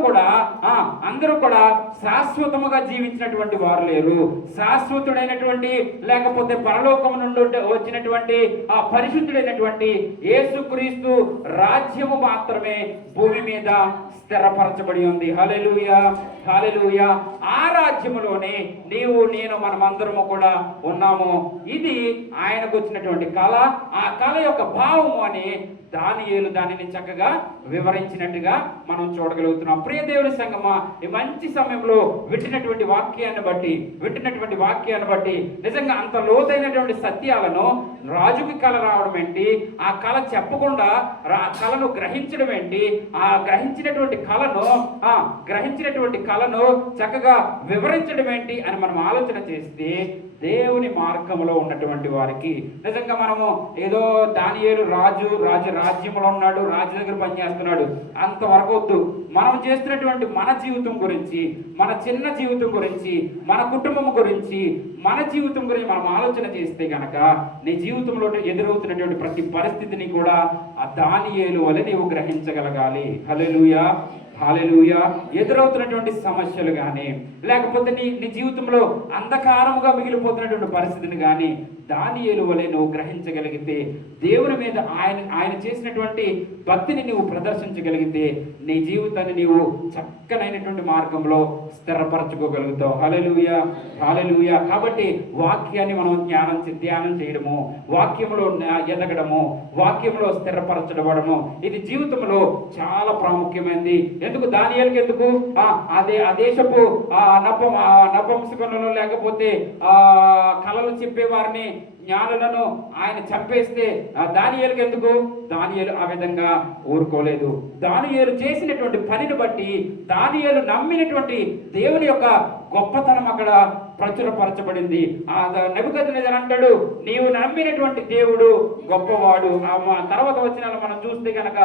కూడా శాశ్వతముగా జీవించినటువంటి వారు లేరు. శాశ్వతుడైనటువంటి లేకపోతే పరలోకము నుండి వచ్చినటువంటి ఆ పరిశుద్ధుడైనటువంటి యేసుక్రీస్తు రాజ్యము మాత్రమే భూమి మీద స్థిరపరచబడి ఉంది. హల్లెలూయా. హల్లెలూయా. ఆ రాజ్యములోనే నీవు నేను మనమందరము కూడా ఉన్నాము. ఇది ఆయనకు వచ్చినటువంటి కళ. ఆ కళ యొక్క భావము అని దానియేలు దానిని చక్కగా వివరించినట్టుగా మనం చూడగలుగుతున్నాం. ప్రియ దేవుని సంగమా, ఈ మంచి సమయంలో వింటున్నటువంటి వాక్యాన్ని బట్టి నిజంగా అంత లోతైనటువంటి సత్యాలను రాజుకి కళ రావడం ఏంటి, ఆ కళ చెప్పకుండా కళను గ్రహించడం ఏంటి, ఆ గ్రహించినటువంటి కళను చక్కగా వివరించడం ఏంటి అని మనం ఆలోచన చేస్తే దేవుని మార్గంలో ఉన్నటువంటి వారికి నిజంగా మనము ఏదో దానియేలు రాజ్యంలో ఉన్నాడు, రాజు దగ్గర పనిచేస్తున్నాడు అంతవరకు వద్దు. మనం చేస్తున్నటువంటి మన జీవితం గురించి, మన చిన్న జీవితం గురించి, మన కుటుంబం గురించి, మన జీవితం గురించి మనం ఆలోచన చేస్తే గనక నీ జీవితంలో ఎదురవుతున్నటువంటి ప్రతి పరిస్థితిని కూడా ఆ దానియేలు వలె నీవు గ్రహించగలగాలి. హల్లెలూయా. హల్లెలూయా. ఎదురవుతున్నటువంటి సమస్యలు కానీ లేకపోతే నీ జీవితంలో అంధకారముగా మిగిలిపోతున్నటువంటి పరిస్థితిని కానీ దానియేలు వలె నువ్వు గ్రహించగలిగితే, దేవుని మీద ఆయన చేసినటువంటి భక్తిని నువ్వు ప్రదర్శించగలిగితే నీ జీవితాన్ని నీవు చక్కనైనటువంటి మార్గంలో స్థిరపరచుకోగలుగుతావు. హల్లెలూయా. హల్లెలూయా. కాబట్టి వాక్యాన్ని మనం ధ్యానం చేయడము, వాక్యంలో ఎదగడము, వాక్యంలో స్థిరపరచబడము ఇది జీవితంలో చాలా ప్రాముఖ్యమైనది. ఎందుకు దానియేలుకి ఎందుకు ఆ దేశపు నపుంసకులను లేకపోతే కళలు చెప్పేవారిని జ్ఞానులను ఆయన చంపేస్తే దానియేలుకి ఎందుకు? దానియేలు ఆ విధంగా ఊరుకోలేదు. దానియేలు చేసినటువంటి పనిని బట్టి, దానియేలు నమ్మినటువంటి దేవుని యొక్క గొప్పతనం అక్కడ ప్రచురపరచబడింది. ఆ నెబుకద్నెజరు అంటాడు, నీవు నమ్మినటువంటి దేవుడు గొప్పవాడు. తర్వాత వచ్చిన మనం చూస్తే కనుక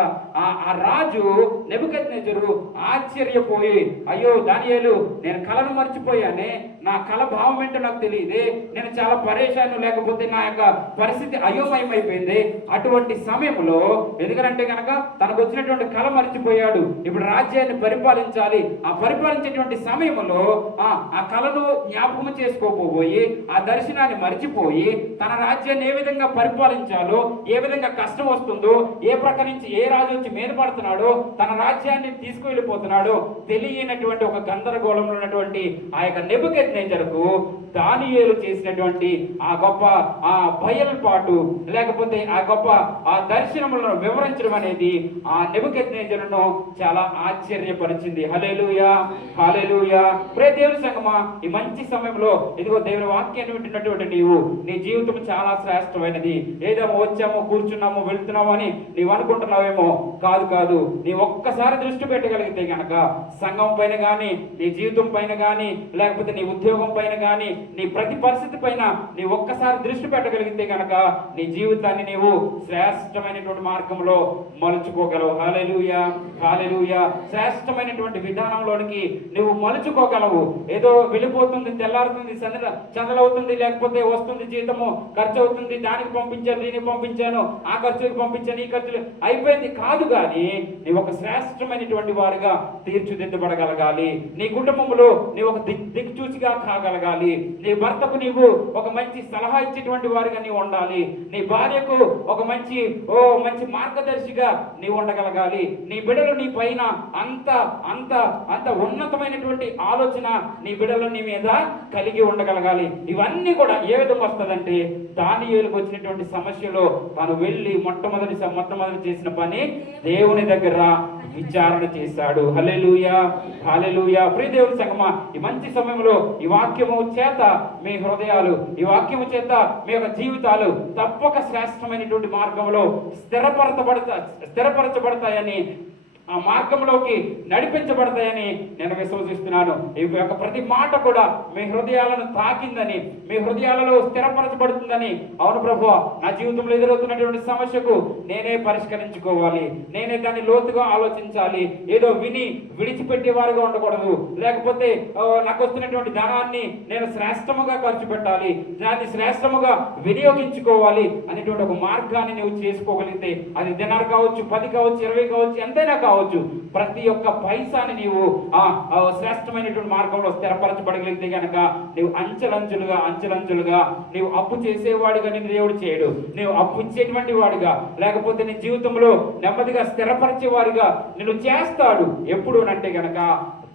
ఆ రాజు నెబుకద్నెజరు ఆశ్చర్యపోయి, అయ్యో దానియేలు, నేను కళను మర్చిపోయానే, నా కళ భావం ఏంటో నాకు తెలియదే, నేను చాలా పరేషాను, లేకపోతే నా యొక్క పరిస్థితి అయోమయమైపోయింది. అటువంటి సమయంలో ఎందుకంటే కనుక తనకు వచ్చినటువంటి కళ మర్చిపోయాడు, ఇప్పుడు రాజ్యాన్ని పరిపాలించాలి. ఆ పరిపాలించేటువంటి సమయంలో ఆ కళను జ్ఞాపకం చేసుకోపోయి, ఆ దర్శనాన్ని మర్చిపోయి తన రాజ్యాన్ని ఏ విధంగా పరిపాలించాలో, ఏ విధంగా కష్టం వస్తుందో, ఏ ప్రక్క నుంచి ఏ రాజు వచ్చి మీద పడుతున్నాడో, తన రాజ్యాన్ని తీసుకువెళ్ళిపోతున్నాడో తెలియనటువంటి ఒక గందరగోళంలో ఉన్నటువంటి ఆ యొక్క నెబుకద్నెజరుకు దానియేలు చేసినటువంటి ఆ గొప్ప బయలుపాటు లేకపోతే ఆ గొప్ప ఆ దర్శనములను వివరించడం అనేది ఆ నెబుకద్నెజరును చాలా ఆశ్చర్యపరిచింది. హల్లెలూయా. హల్లెలూయా. ప్రియ దేవుని సంగమా, ఈ మంచి సమయంలో ఇదిగో దేవుని వాక్యాన్ని వింటున్నటువంటి నీవు, నీ జీవితం చాలా శ్రేష్టమైనది. ఏదో వచ్చాము, కూర్చున్నాము, వెళ్తున్నాము అని నీవు అనుకుంటున్నావేమో. కాదు. నీ ఒక్కసారి దృష్టి పెట్టగలిగితే గనక సంఘం పైన కానీ, నీ జీవితం పైన కానీ, లేకపోతే నీ ఉద్యోగం పైన కానీ, నీ ప్రతి పరిస్థితి పైన నీ ఒక్కసారి దృష్టి పెట్టగలిగితే గనక నీ జీవితాన్ని నీవు శ్రేష్టమైనటువంటి మార్గంలో మలుచుకోగలవు. హల్లెలూయా. హల్లెలూయా. శ్రేష్టమైనటువంటి విధానంలోనికి నువ్వు మలుచుకోగలవు. ఏదో వెళ్ళిపోతుంది, తెల్లారుతుంది, చందలవుతుంది, లేకపోతే వస్తుంది జీతము, ఖర్చు అవుతుంది, దానికి పంపించాను, దీనికి పంపించాను, ఆ ఖర్చులకు పంపించాను, ఈ ఖర్చులు అయిపోయింది కాదు. కానీ నీ ఒక శ్రేష్టమైనటువంటి వారుగా తీర్చిదిద్దబడగలగాలి. నీ కుటుంబంలో నీ ఒక దిక్చూచిగా కాగలగాలి. నీ భర్తకు నీవు ఒక మంచి సలహా ఇచ్చేటువంటి వారిగా నీవు ఉండాలి. నీ భార్యకు ఒక మంచి మార్గదర్శిగా నీవు ఉండగలగాలి. నీ బిడ్డలు నీ పైన అంత అంత అంత ఉన్నతమైనటువంటి ఆలోచన నీ బిడ్డలు నీ మీద కలిగి ఉండగలగాలి. ఇవన్నీ కూడా ఏ విధంగా వస్తుందంటే దానియేలుకు వచ్చినటువంటి సమస్యలో తాను వెళ్ళి మొట్టమొదటి చేసిన పని దేవుని దగ్గర విచారణ చేశాడు. హల్లెలూయా, హల్లెలూయా. ప్రియ దేవుని సంగమా, ఈ మంచి సమయంలో ఈ వాక్యము చేత మీ హృదయాలు, ఈ వాక్యము చేత మీ యొక్క జీవితాలు తప్పక శ్రేష్టమైనటువంటి మార్గంలో స్థిరపరచబడతాయని, ఆ మార్గంలోకి నడిపించబడతాయని నేను విశ్వసిస్తున్నాను. ఈ యొక్క ప్రతి మాట కూడా మీ హృదయాలను తాకిందని, మీ హృదయాలలో స్థిరపరచబడుతుందని. అవును ప్రభువా, నా జీవితంలో ఎదురవుతున్నటువంటి సమస్యకు నేనే పరిష్కరించుకోవాలి, నేనే దాన్ని లోతుగా ఆలోచించాలి. ఏదో విని విడిచిపెట్టే వారుగా ఉండకూడదు. లేకపోతే నాకు వస్తున్నటువంటి ధనాన్ని నేను శ్రేష్టముగా ఖర్చు పెట్టాలి, దాన్ని శ్రేష్టముగా వినియోగించుకోవాలి అనేటువంటి ఒక మార్గాన్ని నువ్వు చేసుకోగలిగితే, అది దినార్ కావచ్చు, 10 కావచ్చు, 20 కావచ్చు, ఎంతైనా కావచ్చు, ప్రతి ఒక్క పైసాని నీవు శ్రేష్టమైనటువంటి మార్గంలో స్థిరపరచబడగలిగితే కనుక నీవు అంచెలంచులుగా నీవు అప్పు చేసేవాడిగా నిన్ను దేవుడు చేయడు. నీవు అప్పు ఇచ్చేటువంటి వాడిగా, లేకపోతే నీ జీవితంలో నెమ్మదిగా స్థిరపరిచేవాడిగా నిన్ను చేస్తాడు. ఎప్పుడు అంటే గనక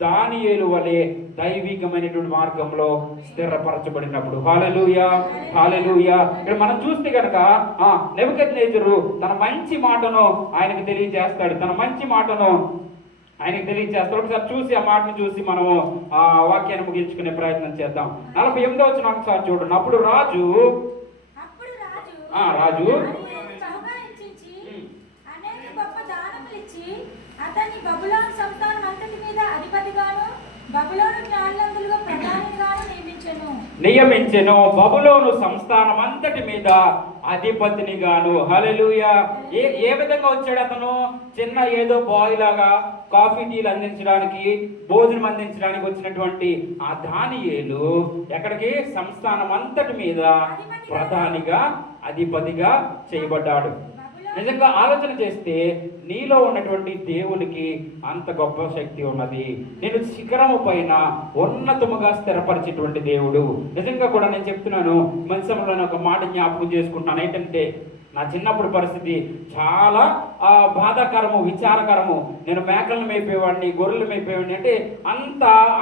దానియేలు వలె దైవికమైనటువంటి మార్గంలో స్థిరపరచబడినప్పుడు. హల్లెలూయా, హల్లెలూయా. ఇక్కడ మనం చూస్తే కనుక నెబుకద్నెజరు తన మంచి మాటను ఆయనకు తెలియజేస్తాడు. ఒకసారి చూసి ఆ మాటను చూసి మనము ఆ వాక్యాన్ని ముగించుకునే ప్రయత్నం చేద్దాం. 48వ వచనం ఒకసారి చూడండి. అప్పుడు రాజు అతన్ని బబులోను సంస్థానం అంతటి మీద అధిపతిగాను బబులోను జ్ఞానులందులుగా ప్రధానిగాను నియమించెను. బబులోను సంస్థానం అంతటి మీద అధిపతిని గాను. హల్లెలూయా. ఏ విధంగా వచ్చాడు అతను? చిన్న ఏదో బాయ్ లాగా కాఫీ టీలు అందించడానికి, భోజనం అందించడానికి వచ్చినటువంటి ఆ దానియేలు ఎక్కడికి? సంస్థానం అంతటి మీద ప్రధానిగా, అధిపతిగా చేయబడ్డాడు. నిజంగా ఆలోచన చేస్తే నీలో ఉన్నటువంటి దేవునికి అంత గొప్ప శక్తి ఉన్నది. నేను శిఖరము పైన ఉన్నతముగా స్థిరపరిచేటువంటి దేవుడు. నిజంగా కూడా నేను చెప్తున్నాను, మనసులో ఒక మాట జ్ఞాపకం చేసుకుంటున్నాను. ఏంటంటే నా చిన్నప్పుడు పరిస్థితి చాలా బాధాకరము, విచారకరము. నేను మేకలను మేపేవాడిని, గొర్రెలు మేపేవాడిని. అంటే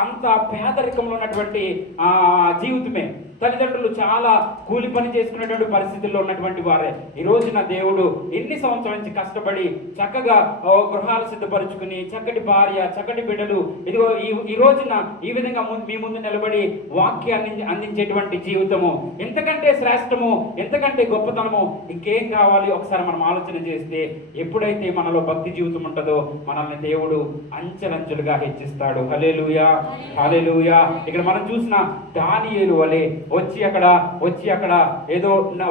అంత పేదరికంలో ఉన్నటువంటి జీవితమే. తల్లిదండ్రులు చాలా కూలి పని చేసుకునేటువంటి పరిస్థితుల్లో ఉన్నటువంటి వారే. ఈ రోజు నా దేవుడు ఎన్ని సంవత్సరాల నుంచి కష్టపడి చక్కగా గృహాలు సిద్ధపరుచుకుని, చక్కటి భార్య, చక్కటి బిడ్డలు, ఇదిగో ఈ రోజున ఈ విధంగా మీ ముందు నిలబడి వాక్యాన్ని అందించేటువంటి జీవితము ఎంతకంటే శ్రేష్టము, ఎంతకంటే గొప్పతనము ఇంకేం కావాలి? ఒకసారి మనం ఆలోచన చేస్తే, ఎప్పుడైతే మనలో భక్తి జీవితం ఉంటుందో మనల్ని దేవుడు అంచెలంచెలుగా హెచ్చిస్తాడు. హల్లెలూయా, హల్లెలూయా. ఇక్కడ మనం చూసిన దానియేలు వలె వచ్చి అక్కడ ఏదో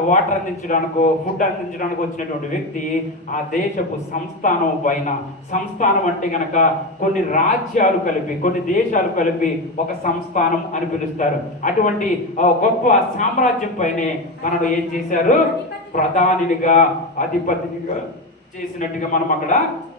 వాటర్ అందించడానికో, ఫుడ్ అందించడానికి వచ్చినటువంటి వ్యక్తి ఆ దేశపు సంస్థానం పైన, సంస్థానం అంటే గనక కొన్ని రాజ్యాలు కలిపి, కొన్ని దేశాలు కలిపి ఒక సంస్థానం అని పిలుస్తారు. అటువంటి గొప్ప సామ్రాజ్యం పైనే తనను ఏం చేశారు? ప్రధానిగా, అధిపతిగా చేసినట్టుగా మనం అక్కడ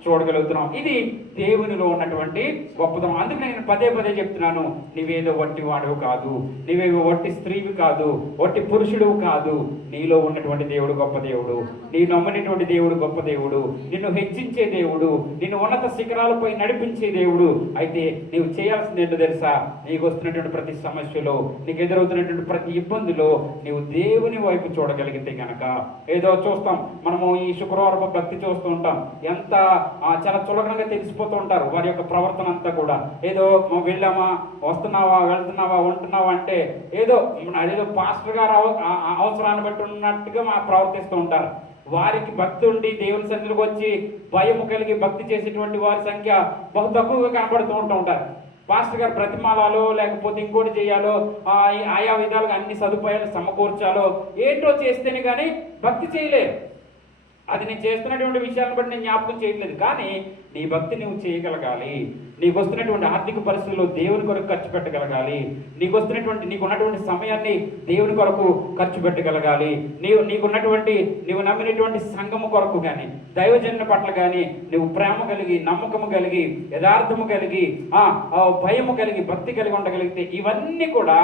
చూడగలుగుతున్నాం. ఇది దేవునిలో ఉన్నటువంటి గొప్పతనం. అందుకే నేను పదే చెప్తున్నాను, నీవేదో వట్టి వాడువు కాదు, నీవేవో వట్టి స్త్రీవి కాదు, వట్టి పురుషుడువు కాదు. నీలో ఉన్నటువంటి దేవుడు గొప్ప దేవుడు, నీ నమ్మనిటువంటి దేవుడు గొప్ప దేవుడు, నిన్ను హెచ్చించే దేవుడు, నిన్ను ఉన్నత శిఖరాలపై నడిపించే దేవుడు. అయితే నీవు చేయాల్సింది ఏంటో తెలుసా? నీకు వస్తున్నటువంటి ప్రతి సమస్యలో, నీకు ఎదురవుతున్నటువంటి ప్రతి ఇబ్బందిలో నీవు దేవుని వైపు చూడగలిగితే గనక, ఏదో చూస్తాం మనము ఈ శుక్రవారం భక్తి చూస్తూ ఉంటాం, ఎంత చాలా చులకనగా తెలిసిపోతూ ఉంటారు వారి యొక్క ప్రవర్తన అంతా కూడా. ఏదో వెళ్ళామా, వస్తున్నావా, వెళ్తున్నావా, ఉంటున్నావా అంటే ఏదో పాస్టర్ గారు అవసరాన్ని బట్టి ఉన్నట్టుగా ప్రవర్తిస్తూ ఉంటారు. వారికి భక్తి ఉండి దేవుని సన్నిధికి వచ్చి భయము కలిగి భక్తి చేసేటువంటి వారి సంఖ్య బహు తక్కువగా కనబడుతూ ఉంటారు. పాస్టర్ గారు బ్రతిమాలాలో, లేకపోతే ఇంకోటి చేయాలో, ఆయా విధాలుగా అన్ని సదుపాయాలు సమకూర్చాలో, ఏంటో చేస్తేనే కానీ భక్తి చేయలేరు. అది నేను చేస్తున్నటువంటి విషయాలను బట్టి నేను జ్ఞాపకం చేయట్లేదు, కానీ నీ భక్తి నువ్వు చేయగలగాలి. నీకు వస్తున్నటువంటి ఆర్థిక పరిస్థితుల్లో దేవుని కొరకు ఖర్చు పెట్టగలగాలి. నీకు ఉన్నటువంటి సమయాన్ని దేవుని కొరకు ఖర్చు పెట్టగలగాలి. నీవు నమ్మినటువంటి సంఘము కొరకు కానీ, దైవజనుల పట్ల కానీ నువ్వు ప్రేమ కలిగి, నమ్మకము కలిగి, యథార్థము కలిగి, భయము కలిగి, భక్తి కలిగి ఉండగలిగితే ఇవన్నీ కూడా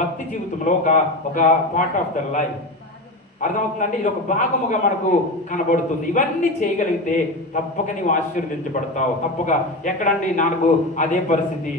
భక్తి జీవితంలో ఒక పార్ట్ ఆఫ్ ద లైఫ్. అర్థమవుతుందండి? ఇది ఒక భాగముగా మనకు కనబడుతుంది. ఇవన్నీ చేయగలిగితే తప్పక నీవు ఆశీర్వదించబడతావు. తప్పక ఎక్కడండి నాకు అదే పరిస్థితి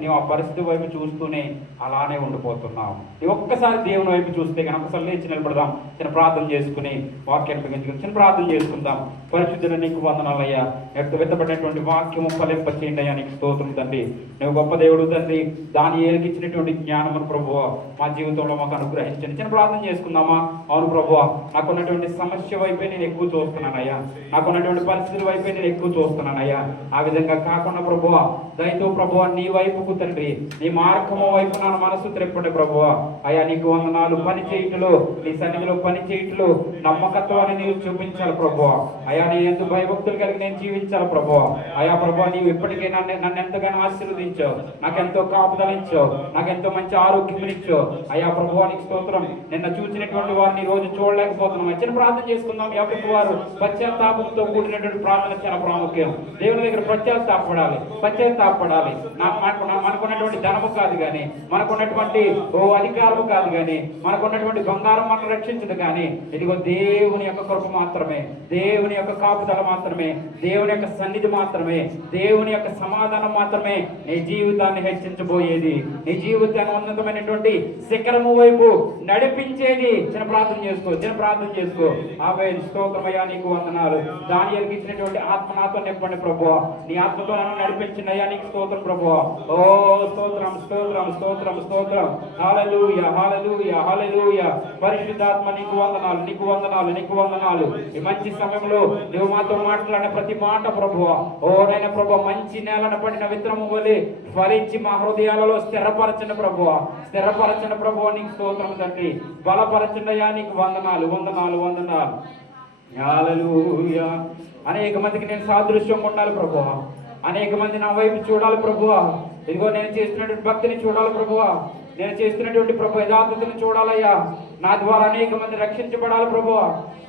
నీవు ఆ పరిస్థితి వైపు చూస్తూనే అలానే ఉండిపోతున్నావు. నీ ఒక్కసారి దేవుని వైపు చూస్తే కనుక ఒకసారి లేచి నిలబడదాం, చిన్న ప్రార్థన చేసుకుని వాక్యాన్ని పెంచుకుని చిన్న ప్రార్థన చేసుకుందాం. పరిశుద్ధుల నీకు వందనాలయ్యా, వెత్తబడినటువంటి వాక్యము ఫలింప చేయండి అయ్యా. నీకు స్తోత్రం తండ్రి. నువ్వు గొప్ప దేవుడు తండ్రి. దాని ఏలికిచ్చినటువంటి జ్ఞానమును ప్రభువా మా జీవితంలో మాకు అనుగ్రహించండి. చిన్న ప్రార్థన చేసుకుందామా? అవును ప్రభువా, నాకున్నటువంటి సమస్య వైపే నేను ఎక్కువ చూస్తున్నానయ్యా, నాకున్నటువంటి పరిస్థితుల వైపే నేను ఎక్కువ చూస్తున్నానయ్యా. ఆ విధంగా కాకుండా ప్రభువా దయతో ప్రభువా నీ వైపుకు తండ్రి, నీ మార్గము వైపు నా మనసు త్రెప్పండి ప్రభువా. అయ్యా నీకు వందనాలు. పని చేయుటలో, నీ సన్నిధిలో పని చేయుటలో నమ్మకత్వాన్ని నీవు చూపించాలి ప్రభువా. అయ్యా నీ ఎంత భయభక్తులు కలిగి నేను జీవించాలి ప్రభువా. అయ్యా ప్రభువా నీవు ఇప్పటికే నన్ను ఎంతగానో ఆశీర్వదించావు, నాకెంతో కాపుదల ఇచ్చావు, నాకెంతో మంచి ఆరోగ్యం ఇచ్చావు. అయ్యా ప్రభువా నీకు స్తోత్రం. నిన్న చూసినటువంటి వారిని ఈ రోజు చూడలేకపోతున్నాం. చిన్న ప్రార్థన చేసుకుందాం. ఎవరికి వారు పశ్చాత్తాపంతో కూడినటువంటి ప్రార్థన చాలా ప్రాముఖ్యం. దేవుని దగ్గర పశ్చాత్తాపడాలి. మనకున్నటువంటి ధనము కాదు కానీ, మనకున్నటువంటి అధికారము కాదు కానీ, మనకున్నటువంటి బంగారం మనం రక్షించదు కానీ, ఇదిగో దేవుని యొక్క కృప మాత్రమే, దేవుని యొక్క కాపుదల మాత్రమే, దేవుని యొక్క సన్నిధి మాత్రమే, దేవుని యొక్క సమాధానం మాత్రమే నీ జీవితాన్ని హెచ్చించబోయేది, నీ జీవితాన్ని ఉన్నతమైనటువంటి శిఖరము వైపు నడిపించేది. చిన్న ప్రార్థన చేసుకో. ఆమె స్తోత్రమయ్యా నీకు వందనాలు. దానియేలుకి ఇచ్చినటువంటి ఆత్మ నాతో నింపండి ప్రభువా. నీ ఆత్మతో నన్ను నడిపించండి అయ్యా. నీకు స్తోత్రం ప్రభువా. ఓ స్తోత్రం. హల్లెలూయా. పరిశుద్ధాత్మ నీకు వందనాలు. ఈ మంచి సమయంలో నువ్వు మాతో మాట్లాడిన ప్రతి మాట ప్రభువా, ఓ నైనా ప్రభువా మంచి నేలను పడిన విత్తనము వలె ఫలించి మా హృదయాలలో స్థిరపరచండి ప్రభువా. నీకు స్తోత్రం తండ్రి. బలపరచండి అయ్యా. నీకు వందనాలు. హల్లెలూయా. అనేక మందికి నేను సాదృశ్యంగా ఉండాలి ప్రభువా. అనేక మంది నా వైపు చూడాలి ప్రభువా. ఇదిగో నేను చేస్తున్నటువంటి భక్తిని చూడాలి ప్రభువా. నేను చేస్తున్నటువంటి ప్రభు యథార్థతను చూడాలయ్యా. నా ద్వారా అనేక మంది రక్షించబడాలి ప్రభువా.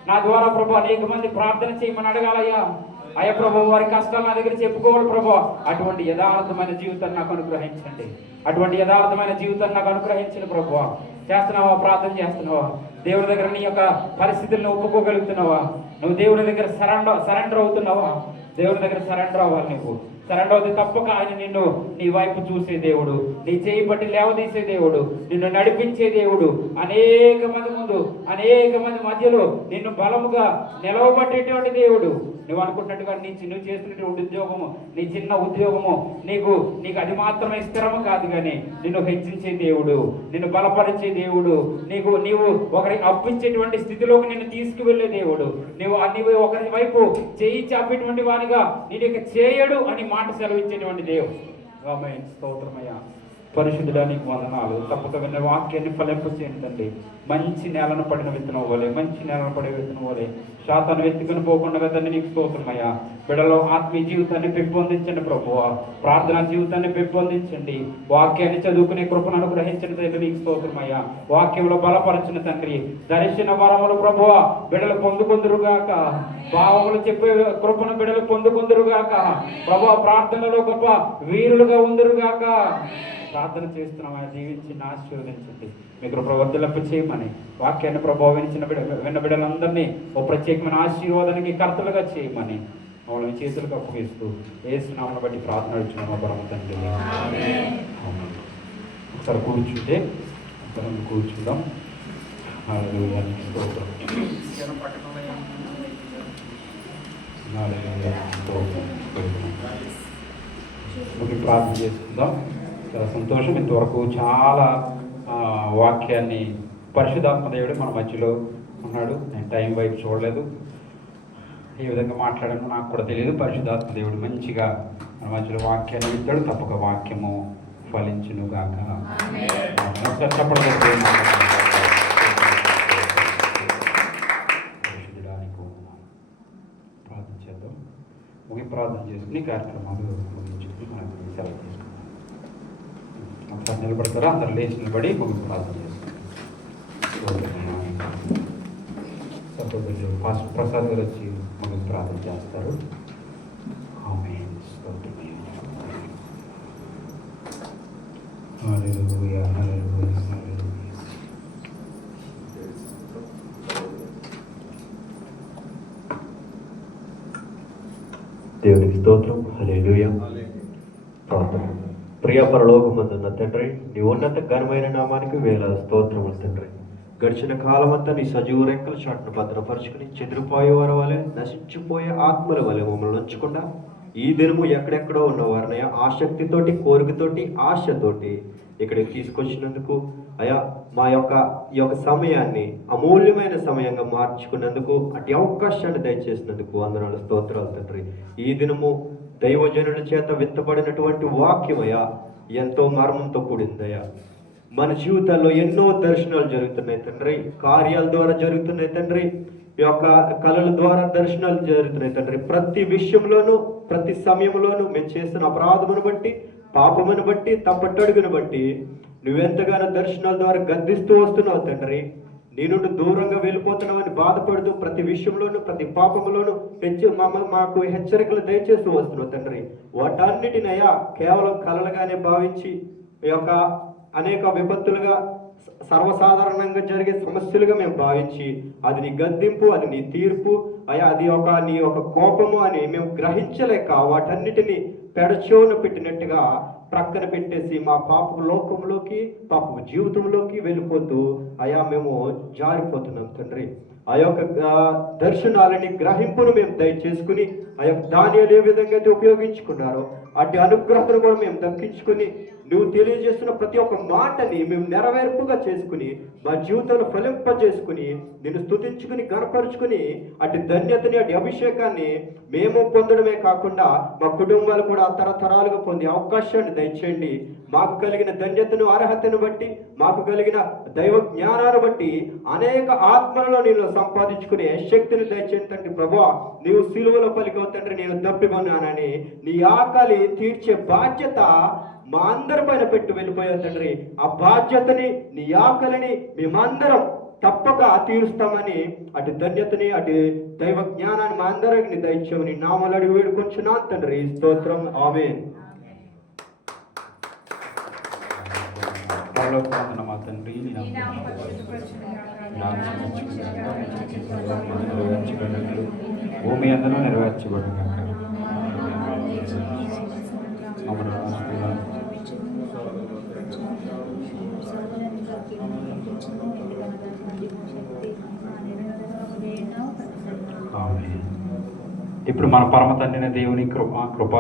నా ద్వారా ప్రభు అనేక మంది ప్రార్థన చేయమని అడగాలయ్యా. అయ్యా ప్రభు వారి కష్టాలు నా దగ్గర చెప్పుకోవాలి ప్రభు. అటువంటి యథార్థమైన జీవితాన్ని నాకు అనుగ్రహించండి ప్రభువా. చేస్తున్నావా? ప్రార్థన చేస్తున్నావా? దేవుని దగ్గర నీ యొక్క పరిస్థితులను ఒప్పుకోగలుగుతున్నావా? నువ్వు దేవుని దగ్గర సరెండర్ అవుతున్నావా? దేవుని దగ్గర సరెండర్ అవ్వాలి. నువ్వు సరెండర్ అవుతే తప్పక ఆయన నిన్ను నీ వైపు చూసే దేవుడు, నీ చేయి పట్టి లేవదీసే దేవుడు, నిన్ను నడిపించే దేవుడు, అనేక మంది మధ్యలో నిన్ను బలముగా నిలవబట్టేటువంటి దేవుడు. నువ్వు అనుకున్నట్టుగా నువ్వు చేస్తున్నటువంటి ఉద్యోగము, నీ చిన్న ఉద్యోగము నీకు అది మాత్రమే స్థిరము కాదు కానీ నిన్ను హెచ్చించే దేవుడు, నిన్ను బలపరిచే దేవుడు, నీవు ఒకరికి అప్పించేటువంటి స్థితిలోకి నిన్ను తీసుకువెళ్ళే దేవుడు. నీవు ఒకరి వైపు చేయి చాపేటువంటి వానిగా నేను చేయడు అని మాట సెలవిచ్చేటువంటి దేవుడు. ఆమేన్. స్తోత్రమయ్యా. పరిశుద్ధుడా నీకు వందనాలు. తప్పక విన్న వాక్యాన్ని ఫలింపచేయండి. మంచి నేలను పడిన విత్తనం వలె శాతాన్ని వెతుకుని పోకుండా తండ్రి నీకు స్తోత్రమయ్యా. బిడ్డలో ఆత్మీయ జీవితాన్ని పెంపొందించండి ప్రభువా. ప్రార్థనా జీవితాన్ని పెంపొందించండి. వాక్యాన్ని చదువుకునే కృపను అనుగ్రహించండి తండ్రి నీకు స్తోత్రమయ్యా. వాక్యంలో బలపరచిన తండ్రి, దర్శన వరములు ప్రభువా బిడ్డలు పొందుకొందురుగాక. భావములు చెప్పే కృపను బిడ్డలు పొందుకొందురుగాక ప్రభువా. ప్రార్థనలో గొప్ప వీరులుగా ఉందురుగాక. ప్రార్థన చేస్తున్నామా? దీవించి ఆశీర్వదించండి. మీ కృప వర్ధలింప చేయమని వాక్యాన్ని ప్రభావించిన విన్న బిడ్డలందరినీ ఓ ప్రత్యేకమైన ఆశీర్వాదానికి కర్తలుగా చేయమని వాళ్ళని చేతులకు అప్పగిస్తూ యేసు నామమును బట్టి ప్రార్థన అడుగుతున్నాము పరమ తండ్రి. ఒకసారి కూర్చుందాం. హల్లెలూయా. స్తోత్రం. ప్రార్థన చేసుకుందాం. చాలా సంతోషం. ఇంతవరకు చాలా వాక్యాన్ని పరిశుద్ధాత్మ దేవుడు మన మధ్యలో ఉన్నాడు. నేను టైం వైపు చూడలేదు, ఏ విధంగా మాట్లాడామో నాకు కూడా తెలియదు. పరిశుద్ధాత్మ దేవుడు మంచిగా మన మధ్యలో వాక్యాన్ని ఇస్తాడు. తప్పక వాక్యము ఫలించును గాక. చెప్పడం ముగింపు ప్రార్థన చేసుకుని కార్యక్రమాలు ముగించుకుని మనం సెలవు చేసుకుంటాం. ఒకసారి నిలబడతారా? అందరు లేచి నిలబడి ముగింపు ప్రార్థన చేసుకుంటాం. సహోదరులు పాస్టర్ ప్రసాద్ గారు వచ్చి ముగింపు ప్రార్థన చేస్తారు. ఆమేన్. హల్లెలూయా, హల్లెలూయా, హల్లెలూయా. దేవునికి స్తోత్రం. హల్లెలూయా. ప్రార్థన. ప్రియ పరలోకమందున్న తండ్రి, నీ ఉన్నత ఘనమైన నామానికి వేల స్తోత్రములు తండ్రి. గడిచిన కాలమంతా నీ సజీవ రెక్కల చాటును భద్రపరుచుకుని చెదిరిపోయే వారి వలె, నశించిపోయే ఆత్మల వలె మమ్మల్ని ఉంచకుండా ఈ దినము ఎక్కడెక్కడో ఉన్న వారిని ఆసక్తితోటి, కోరికతోటి, ఆశతోటి ఇక్కడికి తీసుకొచ్చినందుకు అయా మా ఈ యొక్క సమయాన్ని అమూల్యమైన సమయంగా మార్చుకున్నందుకు, అటు అవకాశాన్ని దయచేసినందుకు వందనాలు, స్తోత్రాలు తండ్రి. ఈ దినము దైవజనుల చేత విత్తబడినటువంటి వాక్యమయ్యా ఎంతో మర్మంతో కూడిందయ్యా. మన జీవితాల్లో ఎన్నో దర్శనాలు జరుగుతున్నాయి తండ్రి, కార్యాల ద్వారా జరుగుతున్నాయి తండ్రి, ఈ యొక్క కళల ద్వారా దర్శనాలు జరుగుతున్నాయి తండ్రి. ప్రతి విషయంలోనూ, ప్రతి సమయంలోనూ మేము చేస్తున్న అపరాధమును బట్టి, పాపమును బట్టి, తప్పటడుగును బట్టి నువ్వెంతగానో దర్శనాల ద్వారా గద్దిస్తూ వస్తున్నావు తండ్రి. నీ నుండి దూరంగా వెళ్ళిపోతున్నామని బాధపడుతూ ప్రతి విషయంలోనూ, ప్రతి పాపములోనూ మాకు హెచ్చరికలు దయచేస్తూ వస్తున్నావు తండ్రి. వాటన్నిటిని అయ్యా కేవలం కలలుగానే భావించి ఈ యొక్క అనేక విపత్తులుగా, సర్వసాధారణంగా జరిగే సమస్యలుగా మేము భావించి అది నీ గద్దింపు, అది నీ తీర్పు అయ్యా, అది నీ యొక్క కోపము అని మేము గ్రహించలేక వాటన్నిటిని పెడచోన పెట్టినట్టుగా ప్రక్కన పెట్టేసి మా పాప లోకంలోకి, పాప జీవితంలోకి వెళ్ళిపోతూ అయా మేము జారిపోతున్నాం తండ్రి. ఆ యొక్క దర్శనాలని, గ్రహింపును మేము దయచేసుకుని ఆ యొక్క దానియాలు ఏ విధంగా అయితే ఉపయోగించుకున్నారో అటు అనుగ్రహను కూడా మేము దక్కించుకుని నువ్వు తెలియజేస్తున్న ప్రతి ఒక్క మాటని మేము నెరవేర్పుగా చేసుకుని మా జీవితంలో ఫలింపజేసుకుని నిన్ను స్తుతించుకుని గణపరుచుకుని అటు ధన్యతని, అటు అభిషేకాన్ని మేము పొందడమే కాకుండా మా కుటుంబాలు కూడా తరతరాలుగా పొందే అవకాశాన్ని దయచేయండి. మాకు కలిగిన ధన్యతను, అర్హతను బట్టి, మాకు కలిగిన దైవ జ్ఞానాన్ని బట్టి అనేక ఆత్మలలో నేను సంపాదించుకునే శక్తిని దయచేయండి తండ్రి. ప్రభువా, నీవు సిలువలో పలికావు తండ్రి, నేను తప్పికొన్నానని నీ ఆకలి తీర్చే బాధ్యత మా అందరి పైన పెట్టి వెళ్ళిపోయావు తండ్రి. ఆ బాధ్యతని, నీ ఆకలిని మేమందరం తప్పక తీరుస్తామని అటు ధన్యతని, అటు దైవ జ్ఞానాన్ని మా అందరికి దయచేయమని నామలు అడిగి వేడుకొంచున్నాను తండ్రి. స్తోత్రం. ఆమేన్. మా తండ్రి భూమి అందరూ నెరవేర్చబడుగా ఇప్పుడు మన పరమ తండ్రి దేవుని కృప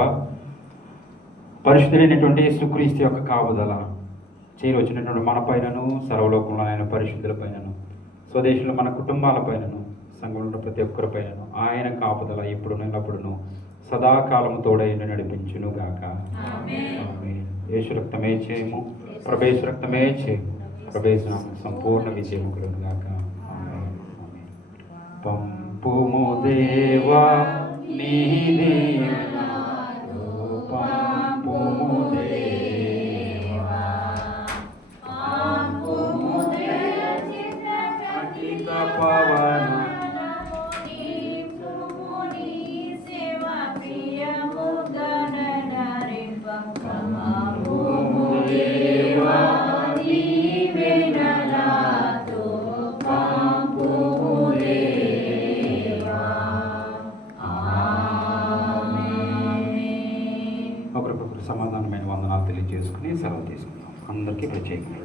పరిశుద్ధులైనటువంటి యేసుక్రీస్తు యొక్క కాపుదల చేరొచ్చినటువంటి మన పైనను, సర్వలోకంలో ఆయన పరిశుద్ధుల పైనను, స్వదేశంలో మన కుటుంబాల పైనను, సంఘంలో ప్రతి ఒక్కరి పైనను ఆయన కాపుదల ఇప్పుడు ఎల్లప్పుడూ సదాకాలము తోడైన నడిపించును గాక. యేసు రక్తమే చేయము, ప్రభేసు రక్తమే చేయము, ప్రభేసు సంపూర్ణ విజయము కలుగును గాక. పంపుము దేవా నీ దీవెనలు, పంపుము దేవా, అఖిల పవన ఒకరికొకరు సమాధానమైన వందనాలు తెలియజేసుకుని సెలవు తీసుకుందాం. అందరికీ ప్రత్యేకమైన